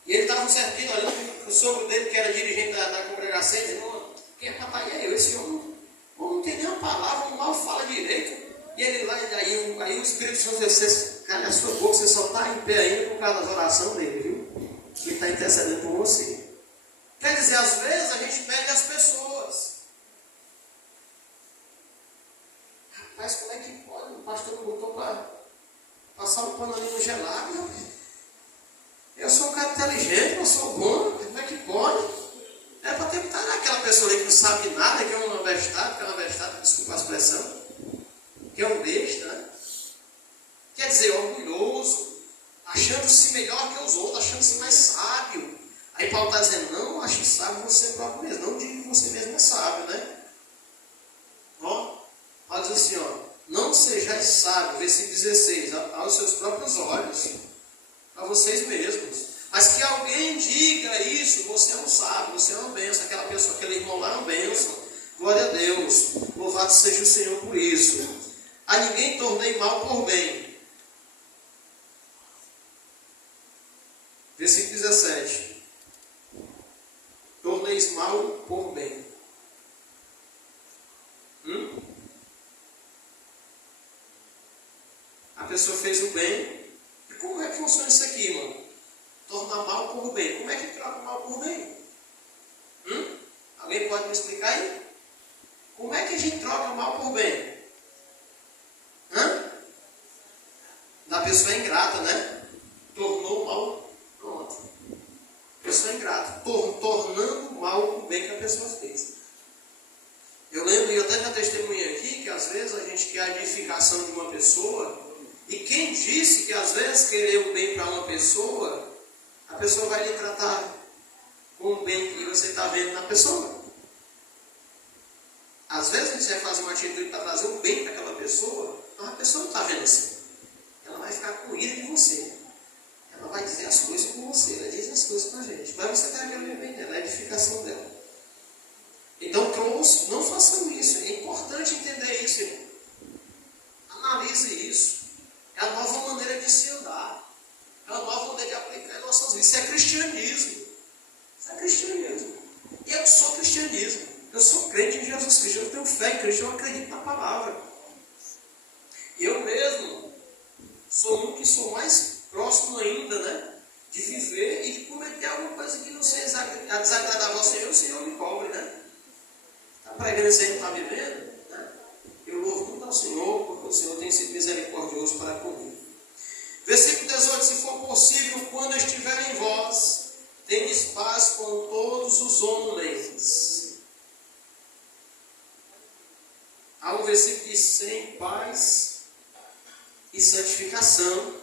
E ele estava um certo dia olhando o sogro dele, que era dirigente da congregação, e disse, quem é papai é eu? Esse homem não tem nem uma palavra, mal fala direito. E ele lá, aí o Espírito Santo disse, cara, a sua boca, você só está em pé ainda por causa das orações dele, viu? Que está intercedendo por você. Quer dizer, às vezes a gente pede as pessoas. Rapaz, como é que pode? O pastor me botou para passar um pano ali no gelado, meu filho. Eu sou um cara inteligente, eu sou bom, como é que pode? É para tentar aquela pessoa ali que não sabe nada, que é um abestado, desculpa a expressão, que é um besta, né? Quer dizer, orgulhoso, achando-se melhor que os outros, achando-se mais sábio. Aí Paulo está dizendo, não ache sábio você próprio mesmo, não diga que você mesmo é sábio, né? Ó, Paulo diz assim, ó, não sejais sábio, versículo 16, aos seus próprios olhos, a vocês mesmos. Mas que alguém diga isso, você é um sábio, você é uma bênção, aquela pessoa, aquele irmão lá é uma bênção. Glória a Deus, louvado seja o Senhor por isso. A ninguém tornei mal por bem. Versículo 17. Torneis mal por bem. A pessoa fez o bem. E como é que funciona isso aqui, irmão? Tornar mal por bem. Como é que troca mal por bem? Alguém pode me explicar aí? Como é que a gente troca mal por bem? Da pessoa ingrata, né? Tornou mal. Pronto. Pessoa ingrata. Tornando mal o bem que a pessoa fez. Eu lembro, e eu até já testemunhei aqui, que às vezes a gente quer a edificação de uma pessoa, e quem disse que às vezes querer o bem para uma pessoa, a pessoa vai lhe tratar com o bem que você está vendo na pessoa. Às vezes a gente vai fazer uma atitude para trazer o bem para aquela pessoa, mas a pessoa não está vendo assim. Ela vai ficar com ira de você. Ela vai dizer as coisas com você, ela diz as coisas com a gente. Mas você está querendo o bem dela, a edificação dela. Então, não façam isso. É importante entender isso, irmão. Analise isso. É a nova maneira de se andar. É a nova maneira de aplicar em nossas vidas. Isso é cristianismo. Isso é cristianismo. E eu sou cristianismo. Eu sou crente em Jesus Cristo. Eu tenho fé em Cristo. Eu acredito na palavra. E eu mesmo sou um que sou mais próximo ainda, né? De viver e de cometer alguma coisa que não seja desagradável ao Senhor. O Senhor me cobre, né? Está pregando isso aí, não está vivendo? Né? Eu louvo muito ao Senhor, porque o Senhor tem sido misericordioso para comigo. Versículo 18: se for possível, quando estiver em vós, tendes paz com todos os homens. Há um versículo que diz: sem paz e santificação,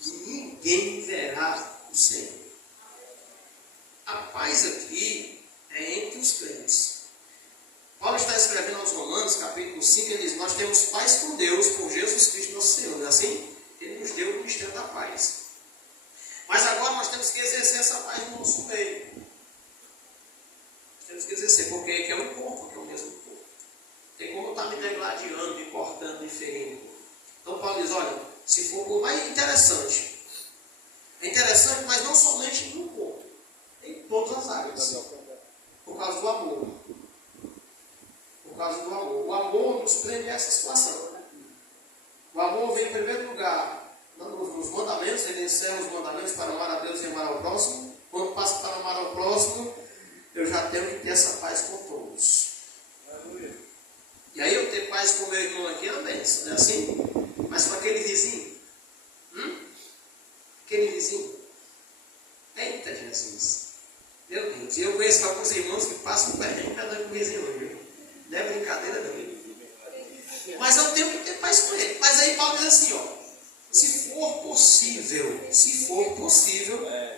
e ninguém verá o Senhor. A paz aqui é entre os crentes. Paulo está escrevendo aos Romanos, capítulo 5, ele diz: nós temos paz com Deus, por Jesus Cristo nosso Senhor. Não é assim? Ele nos deu o mistério da paz. Mas agora nós temos que exercer essa paz no nosso meio. Nós temos que exercer, porque é um corpo, que é o mesmo corpo. Tem como estar me degladiando, me cortando, me ferindo. Então Paulo diz: olha, se for por mais interessante. É interessante, mas não somente no corpo, em todas as áreas. Por causa do amor. Por causa do amor. O amor nos prende a essa situação. O amor vem em primeiro lugar nos mandamentos. Ele encerra os mandamentos para amar a Deus e amar ao próximo. Quando passa para amar ao próximo, eu já tenho que ter essa paz com todos. E aí eu ter paz com o meu irmão aqui é uma bênção, não é assim? Mas com aquele vizinho, aquele vizinho, eita Jesus, meu Deus, e eu conheço alguns irmãos que passam perrengue com o vizinho hoje, não é brincadeira não. Mas eu tenho que ter paz com ele. Mas aí Paulo diz assim, ó: se for possível,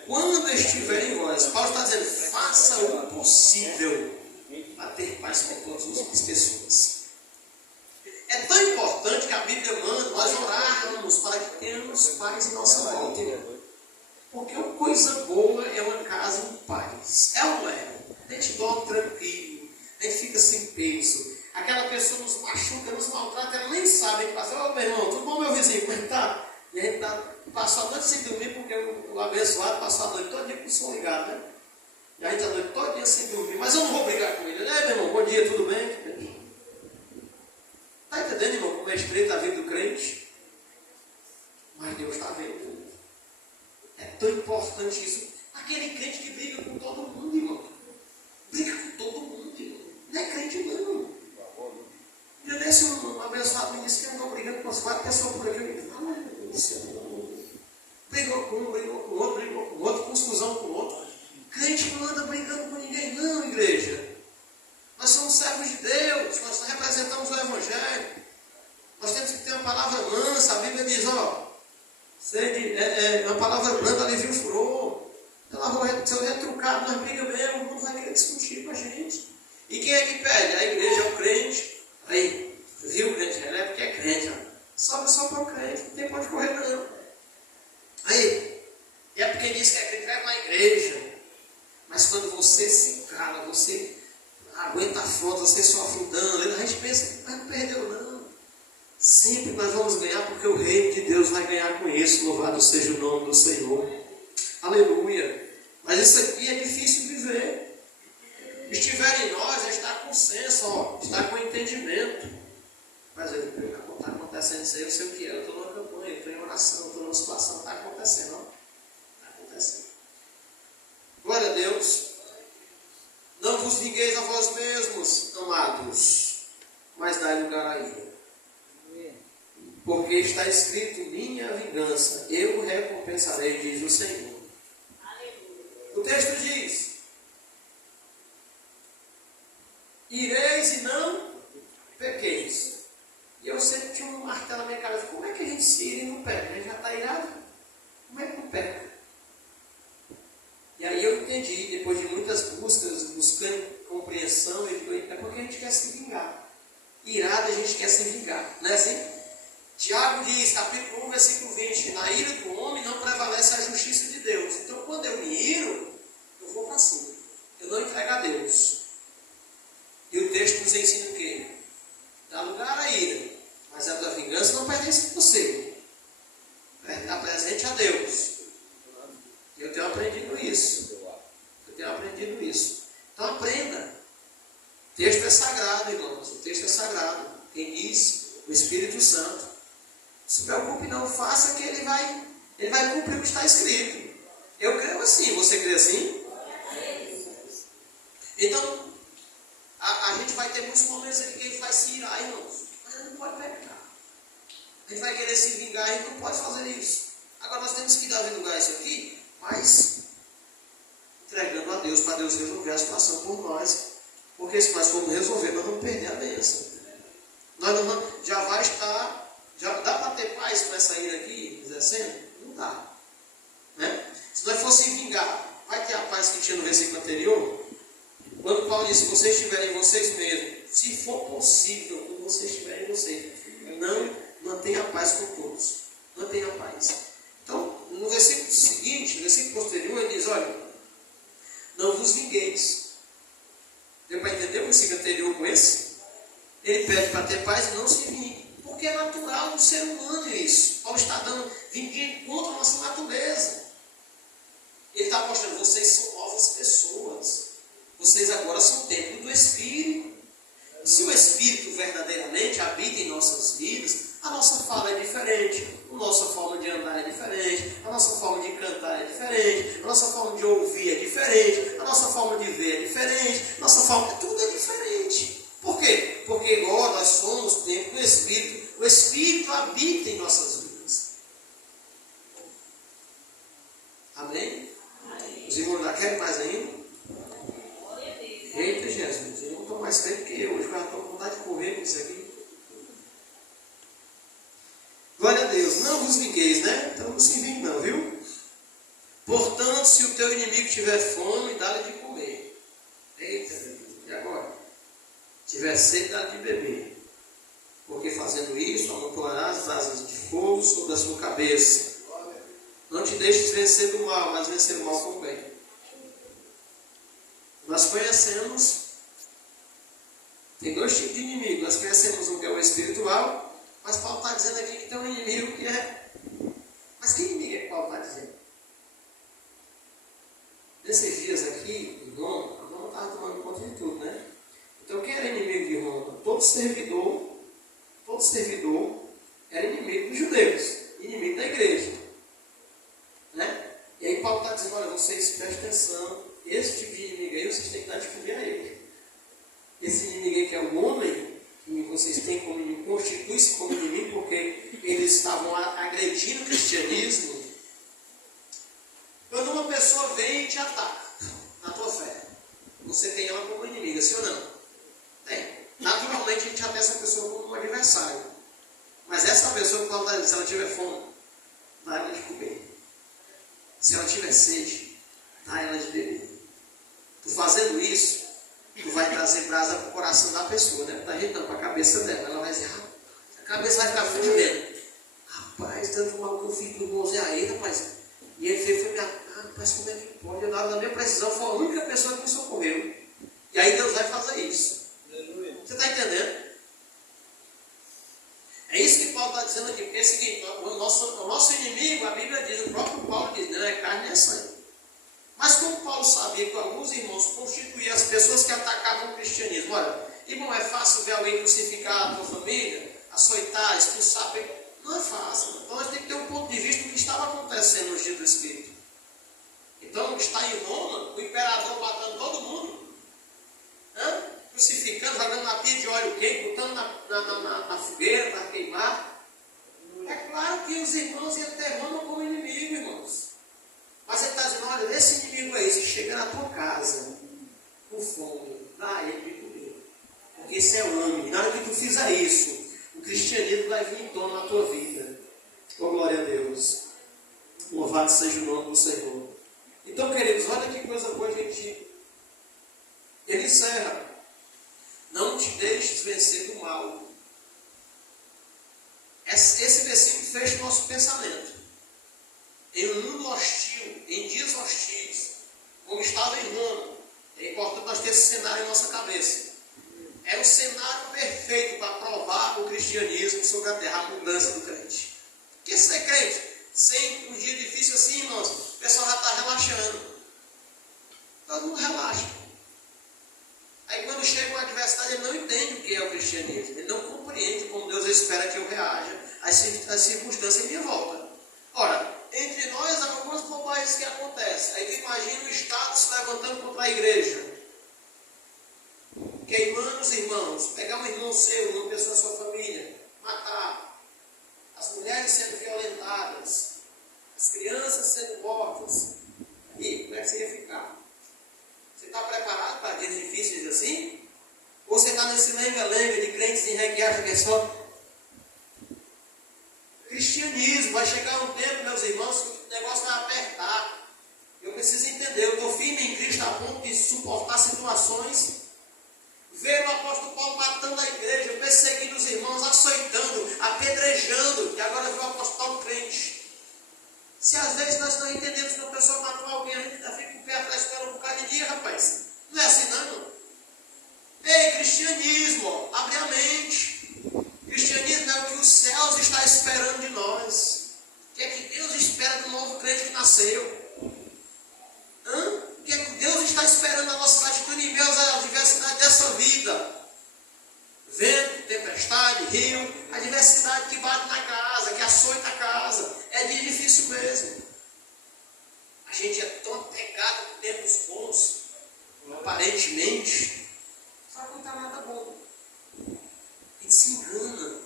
quando estiver em vós. Paulo está dizendo: faça o possível para ter paz com todas as pessoas. É tão importante que a Bíblia manda nós orarmos para que tenhamos paz em nossa volta. Porque uma coisa boa é uma casa em paz. É ou não é? A gente dorme tranquilo, a gente fica sem peso. Aquela pessoa nos machuca, nos maltrata, ela nem sabe. A gente passa, ô meu irmão, tudo bom, meu vizinho? Como é que tá? E a gente passou a noite sem dormir porque o abençoado passou a noite todo dia com o som ligado, né? E a gente a noite todo dia sem dormir. Mas eu não vou brigar com ele. Meu irmão, bom dia, tudo bem? Está entendendo, irmão, como é estreita a vida do crente? Mas Deus está vendo. É tão importante isso. Aquele crente que briga com todo mundo, irmão. Briga com todo mundo, irmão. Não é crente, não. Um dia desse, um abençoado me disse que eu estou brigando com as 4 pessoas por aqui. Eu disse, ah, meu Deus. Brigou com um, brigou com o outro, confusão com o outro. Crente não anda brigando com ninguém, não, igreja. Nós somos servos de Deus, nós representamos o Evangelho. Nós temos que ter uma palavra mansa. A Bíblia diz, uma palavra branda alivia o furor. Se eu retrucar, nós briga mesmo, não vai querer discutir com a gente. E quem é que pede? A igreja, é o crente. Aí, viu o crente? É porque é crente. Sobe só para o crente, não tem pode correr não. Aí, é porque diz que é crente, vai para a igreja. Mas quando você se cala, você aguenta a afronta, você sofre um dano, a gente pensa, mas não perdeu não. Sempre nós vamos ganhar, porque o reino de Deus vai ganhar com isso. Louvado seja o nome do Senhor. Aleluia. Mas isso aqui é difícil viver. Estiver em nós, é estar com senso, estar com entendimento. Mas está acontecendo isso aí, eu sei o que é. Eu estou numa campanha, eu estou em oração, eu estou numa situação, está acontecendo, ó. Está acontecendo. Glória a Deus. Não vos vingueis a vós mesmos, amados, mas dai lugar à ira. Porque está escrito, minha vingança, eu recompensarei, diz o Senhor. O texto diz, ireis e não pequeis. E eu sempre tinha um martelo na minha cabeça, como é que a gente se ira e não peca? A gente já está irado? Como é que não peca? E aí eu entendi, depois de muitas buscas, buscando compreensão, é porque a gente quer se vingar. Irado a gente quer se vingar, não é assim? Tiago diz, capítulo 1, versículo 20, na ira do homem não prevalece a justiça de Deus. Então quando eu me iro, eu vou para cima. Eu não entrego a Deus. E o texto nos ensina o quê? Dá lugar à ira, mas a da vingança não pertence a você. Está presente a Deus. E eu tenho aprendido isso. Então aprenda. O texto é sagrado, irmãos. O texto é sagrado. Quem diz? O Espírito Santo. Não se preocupe não. Faça que ele vai cumprir o que está escrito. Eu creio assim. Você crê assim? Então, a gente vai ter muitos momentos aqui que a gente vai se irar, irmãos. Mas a gente não pode pecar. A gente vai querer se vingar, a gente não pode fazer isso. Agora nós temos que dar lugar a isso aqui, mas entregando a Deus, para Deus resolver a situação por nós. Porque se nós formos resolver, nós vamos perder a bênção. Já dá para ter paz com essa ira aqui, exercendo? Não dá. Né? Se nós fossem vingar, vai ter a paz que tinha no versículo anterior? Quando Paulo disse, se vocês estiverem em vocês mesmos, se for possível, quando vocês estiverem em vocês, não mantenha a paz com todos. Mantenha a paz. Então, no versículo seguinte, no versículo posterior, ele diz, olha, não vos vingueis. Deu para entender o versículo anterior com esse? Ele pede para ter paz e não se vingue. Porque é natural do ser humano isso. Paulo está dando vingue contra a nossa natureza. Ele está mostrando, vocês são novas pessoas. Vocês agora são templo do Espírito. Se o Espírito verdadeiramente habita em nossas vidas, a nossa fala é diferente, a nossa forma de andar é diferente, a nossa forma de cantar é diferente, a nossa forma de ouvir é diferente, a nossa forma de ver é diferente, a nossa forma, tudo é diferente. Por quê? Porque igual nós somos templo do Espírito, o Espírito habita em nossas vidas. Amém? Os irmãos já querem mais ainda? Eita Jesus, os irmãos estão mais crentes que eu, hoje já estou com vontade de correr com isso aqui. Glória a Deus, não vos vingueis, né? Então não se vingue não, viu? Portanto, se o teu inimigo tiver fome, dá-lhe de comer. Eita, e agora? Tiver sede, dá-lhe de beber. porque fazendo isso, amontoarás brasas de fogo sobre a sua cabeça. Não te deixes vencer do mal, mas vencer o mal com o bem. Nós conhecemos, tem dois tipos de inimigo. Nós conhecemos um que é o espiritual, mas Paulo está dizendo aqui que tem um inimigo que é... Mas que inimigo é que Paulo está dizendo? Nesses dias aqui, em Roma estava tomando conta de tudo, né? Então quem era inimigo de Roma? Todo servidor era inimigo dos judeus, inimigo da igreja. Né? E aí Paulo está dizendo, olha, vocês prestem atenção, esse tipo de inimigo aí vocês têm que dar de comer a ele. Esse inimigo aí que é o homem, que vocês têm como inimigo, constitui-se como inimigo porque eles estavam agredindo o cristianismo. Quando uma pessoa vem e te ataca na tua fé, você tem ela como inimiga, sim ou não? Tem. Naturalmente a gente já tem essa pessoa como um adversário. Mas essa pessoa, que ela, se ela tiver fome, dá ela de comer. Se ela tiver sede, dá ela de beber. Tu fazendo isso, tu vai trazer brasa para o coração da pessoa, né? Para a gente não, para a cabeça dela. Ela vai dizer, a cabeça vai ficar fervendo. Rapaz, tanto mal que eu fiz do irmãozinho aí, rapaz. E ele fez, foi minha. Mas como é que pode? Eu, na minha precisão, foi a única pessoa que me socorreu. E aí Deus vai fazer isso. Você está entendendo? É isso que Paulo está dizendo aqui. Porque é o seguinte, o nosso inimigo, a Bíblia diz, o próprio Paulo diz, não é carne nem sangue. Mas como Paulo sabia que alguns irmãos constituíam as pessoas que atacavam o cristianismo. Olha, irmão, é fácil ver alguém crucificar a tua família, açoitar, expulsar. Não é fácil. Então nós temos que ter um ponto de vista do que estava acontecendo nos dias do Espírito. Então está em Roma, o imperador matando todo mundo, crucificando, jogando na pia de óleo quente, botando na fogueira para queimar. É claro que os irmãos iam ter Roma como inimigo, irmãos. Mas ele está dizendo, olha, esse inimigo é esse, chega na tua casa, com fome, dá ele de comer. Porque esse é o homem. Na hora que tu fizer isso, o cristianismo vai vir em torno da tua vida. Oh, glória a Deus. Louvado seja o nome do Senhor. Então, queridos, olha que coisa boa, gente. Ele encerra. Não te deixes vencer do mal. Esse versículo fecha o nosso pensamento. Em um mundo hostil, em dias hostis, como estava em Roma, é importante nós ter esse cenário em nossa cabeça. É o cenário perfeito para provar o cristianismo sobre a terra, a mudança do crente. Porque ser crente, sem um dia difícil assim, irmãos, o pessoal já está relaxando. Todo mundo relaxa. Aí quando chega uma adversidade, ele não entende o que é o cristianismo. Ele não compreende como Deus espera que eu reaja às circunstâncias em minha volta. Ora, entre nós há algumas bobagens que acontecem. Aí tu imagina o Estado se levantando contra a igreja, queimando os irmãos, pegar um irmão seu, uma pessoa da sua família, matar, as mulheres sendo violentadas, as crianças sendo mortas. E como é que você ia ficar? Você está preparado para dias difíceis assim? Ou você está nesse lenga-lenga de crentes em que acha que é só cristianismo? Vai chegar um tempo, meus irmãos, que o negócio vai apertar. Eu preciso entender, eu estou firme em Cristo a ponto de suportar situações. Ver o apóstolo Paulo matando a igreja, perseguindo os irmãos, açoitando, apedrejando, e agora vê o apóstolo Paulo crente. Se às vezes nós não entendemos que uma pessoa matou alguém, a gente ainda fica com o pé atrás com ela um bocado de dia, rapaz. Não é assim não. Ei, cristianismo, abre a mente. Cristianismo é o que os céus estão esperando de nós. O que é que Deus espera do novo crente que nasceu? O que é que Deus está esperando na nossa atitude em meio à diversidade dessa vida? Vento, tempestade, rio, a diversidade que bate na casa, que açoita a casa. É dia difícil mesmo. A gente é tão apegado com tempos bons, aparentemente, só que não está nada bom. A gente se engana,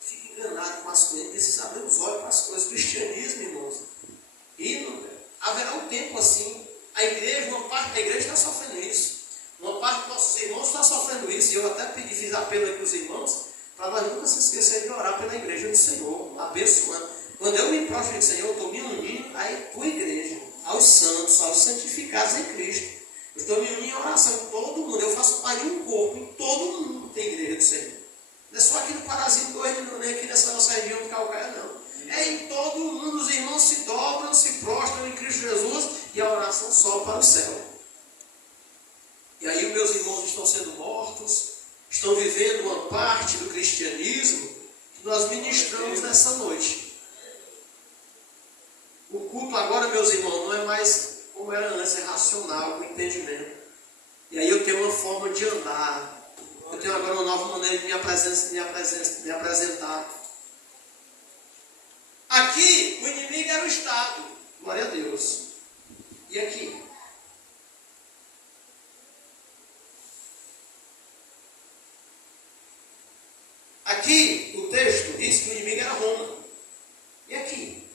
fica enganado com as coisas, precisa abrir os olhos para as coisas. O cristianismo, irmãos, e haverá um tempo assim. A igreja, uma parte da igreja está sofrendo isso. Uma parte dos nossos irmãos está sofrendo isso. E eu até fiz apelo aqui aos irmãos, para nós nunca se esquecer de orar pela igreja do Senhor, abençoando. Quando eu me prostro e digo, Senhor, eu estou me unindo à tua igreja, aos santos, aos santificados em Cristo. Eu estou me unindo em oração em todo mundo. Eu faço parte de um corpo, em todo mundo tem igreja do Senhor. Não é só aqui no Parazinho 2, nem aqui nessa nossa região do Calcaia, não. É em todo o mundo, os irmãos se dobram, se prostram em Cristo Jesus e a oração sobe para o céu. E aí os meus irmãos estão sendo mortos, estão vivendo uma parte do cristianismo que nós ministramos nessa noite. O culto agora, meus irmãos, não é mais como era antes, é racional, com entendimento. E aí eu tenho uma forma de andar. Eu tenho agora uma nova maneira de me apresentar. Aqui, o inimigo era o Estado. Glória a Deus. E aqui? Aqui, o texto diz que o inimigo era Roma. E aqui?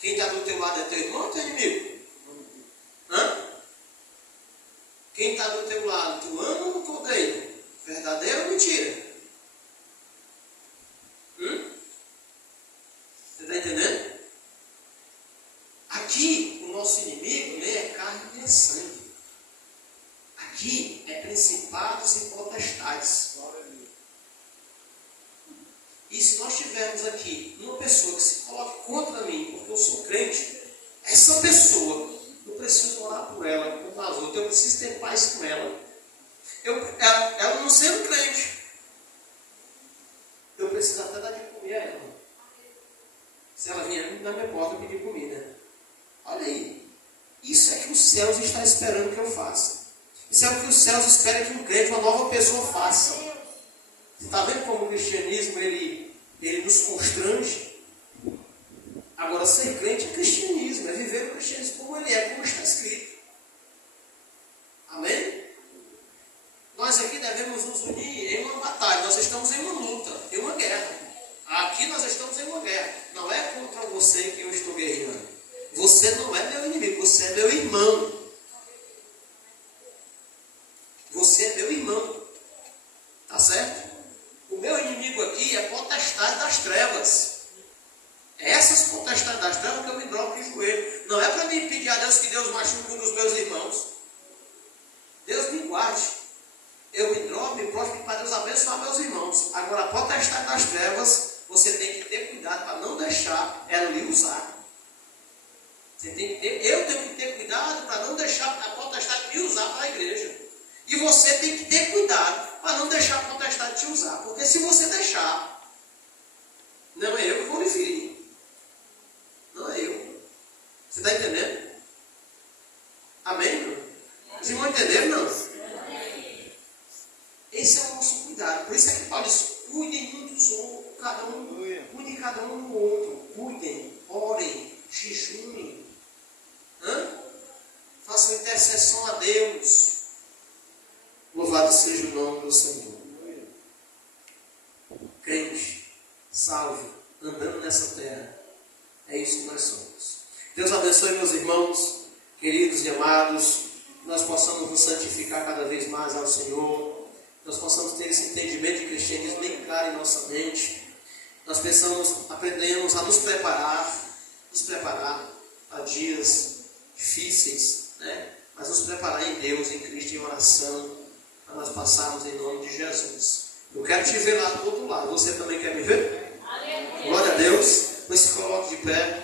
Quem está do teu lado é teu irmão ou teu inimigo? Hã? Quem está do teu lado, tu ama ou tu odeia? Verdadeiro ou mentira? Você está entendendo? Aqui, o nosso inimigo nem é carne nem é sangue. Aqui é principados e potestades. E se nós tivermos aqui uma pessoa que se coloque contra mim, porque eu sou crente, essa pessoa, eu preciso orar por ela, como as outras, eu preciso ter paz com ela. Ela não sendo crente, eu preciso até dar de comer a ela. Se ela vier na minha porta pedir comida. Olha aí, isso é que os céus estão esperando que eu faça. Isso é o que os céus esperam que um crente, uma nova pessoa faça. Você está vendo como o cristianismo ele nos constrange? Agora, ser crente é cristianismo, é viver o cristianismo como ele é, como está escrito. Amém? Nós aqui devemos nos unir em uma batalha. Nós estamos em uma luta, em uma guerra. Aqui nós estamos em uma guerra. Não é contra você que eu estou guerreando. Você não é meu inimigo, você é meu irmão. Você é meu irmão. Tá certo? O meu inimigo aqui é potestade das trevas. É essas potestades das trevas que eu me dobro de joelho. Não é para mim pedir a Deus que Deus machuque um dos meus irmãos. Deus me guarde. Eu me dobro, me prostro para Deus abençoar meus irmãos. Agora, a potestade das trevas, você tem que ter cuidado para não deixar ela lhe usar. Eu tenho que ter cuidado para não deixar a potestade me usar para a igreja. E você tem que ter cuidado para não deixar a potestade te usar. Porque se você deixar, não é eu que vou lhe ferir. Não é eu. Você está entendendo? Amém, irmão? Vocês vão entender, não? Esse é o nosso cuidado. Por isso é que Paulo diz, cuidem um dos outros, cuidem cada um do outro. Cuidem, orem, jejuem. Façam intercessão a Deus. Louvado seja o nome do Senhor. Crente, salve, andando nessa terra. É isso que nós somos. Deus abençoe meus irmãos, queridos e amados. Nós possamos nos santificar cada vez mais ao Senhor. Nós possamos ter esse entendimento de cristianismo bem claro em nossa mente. Nós aprendemos a nos preparar a dias difíceis, né? Mas nos preparar em Deus, em Cristo, em oração, para nós passarmos em nome de Jesus. Eu quero te ver lá do outro lado. Você também quer me ver? Glória a Deus. Pois se coloque de pé.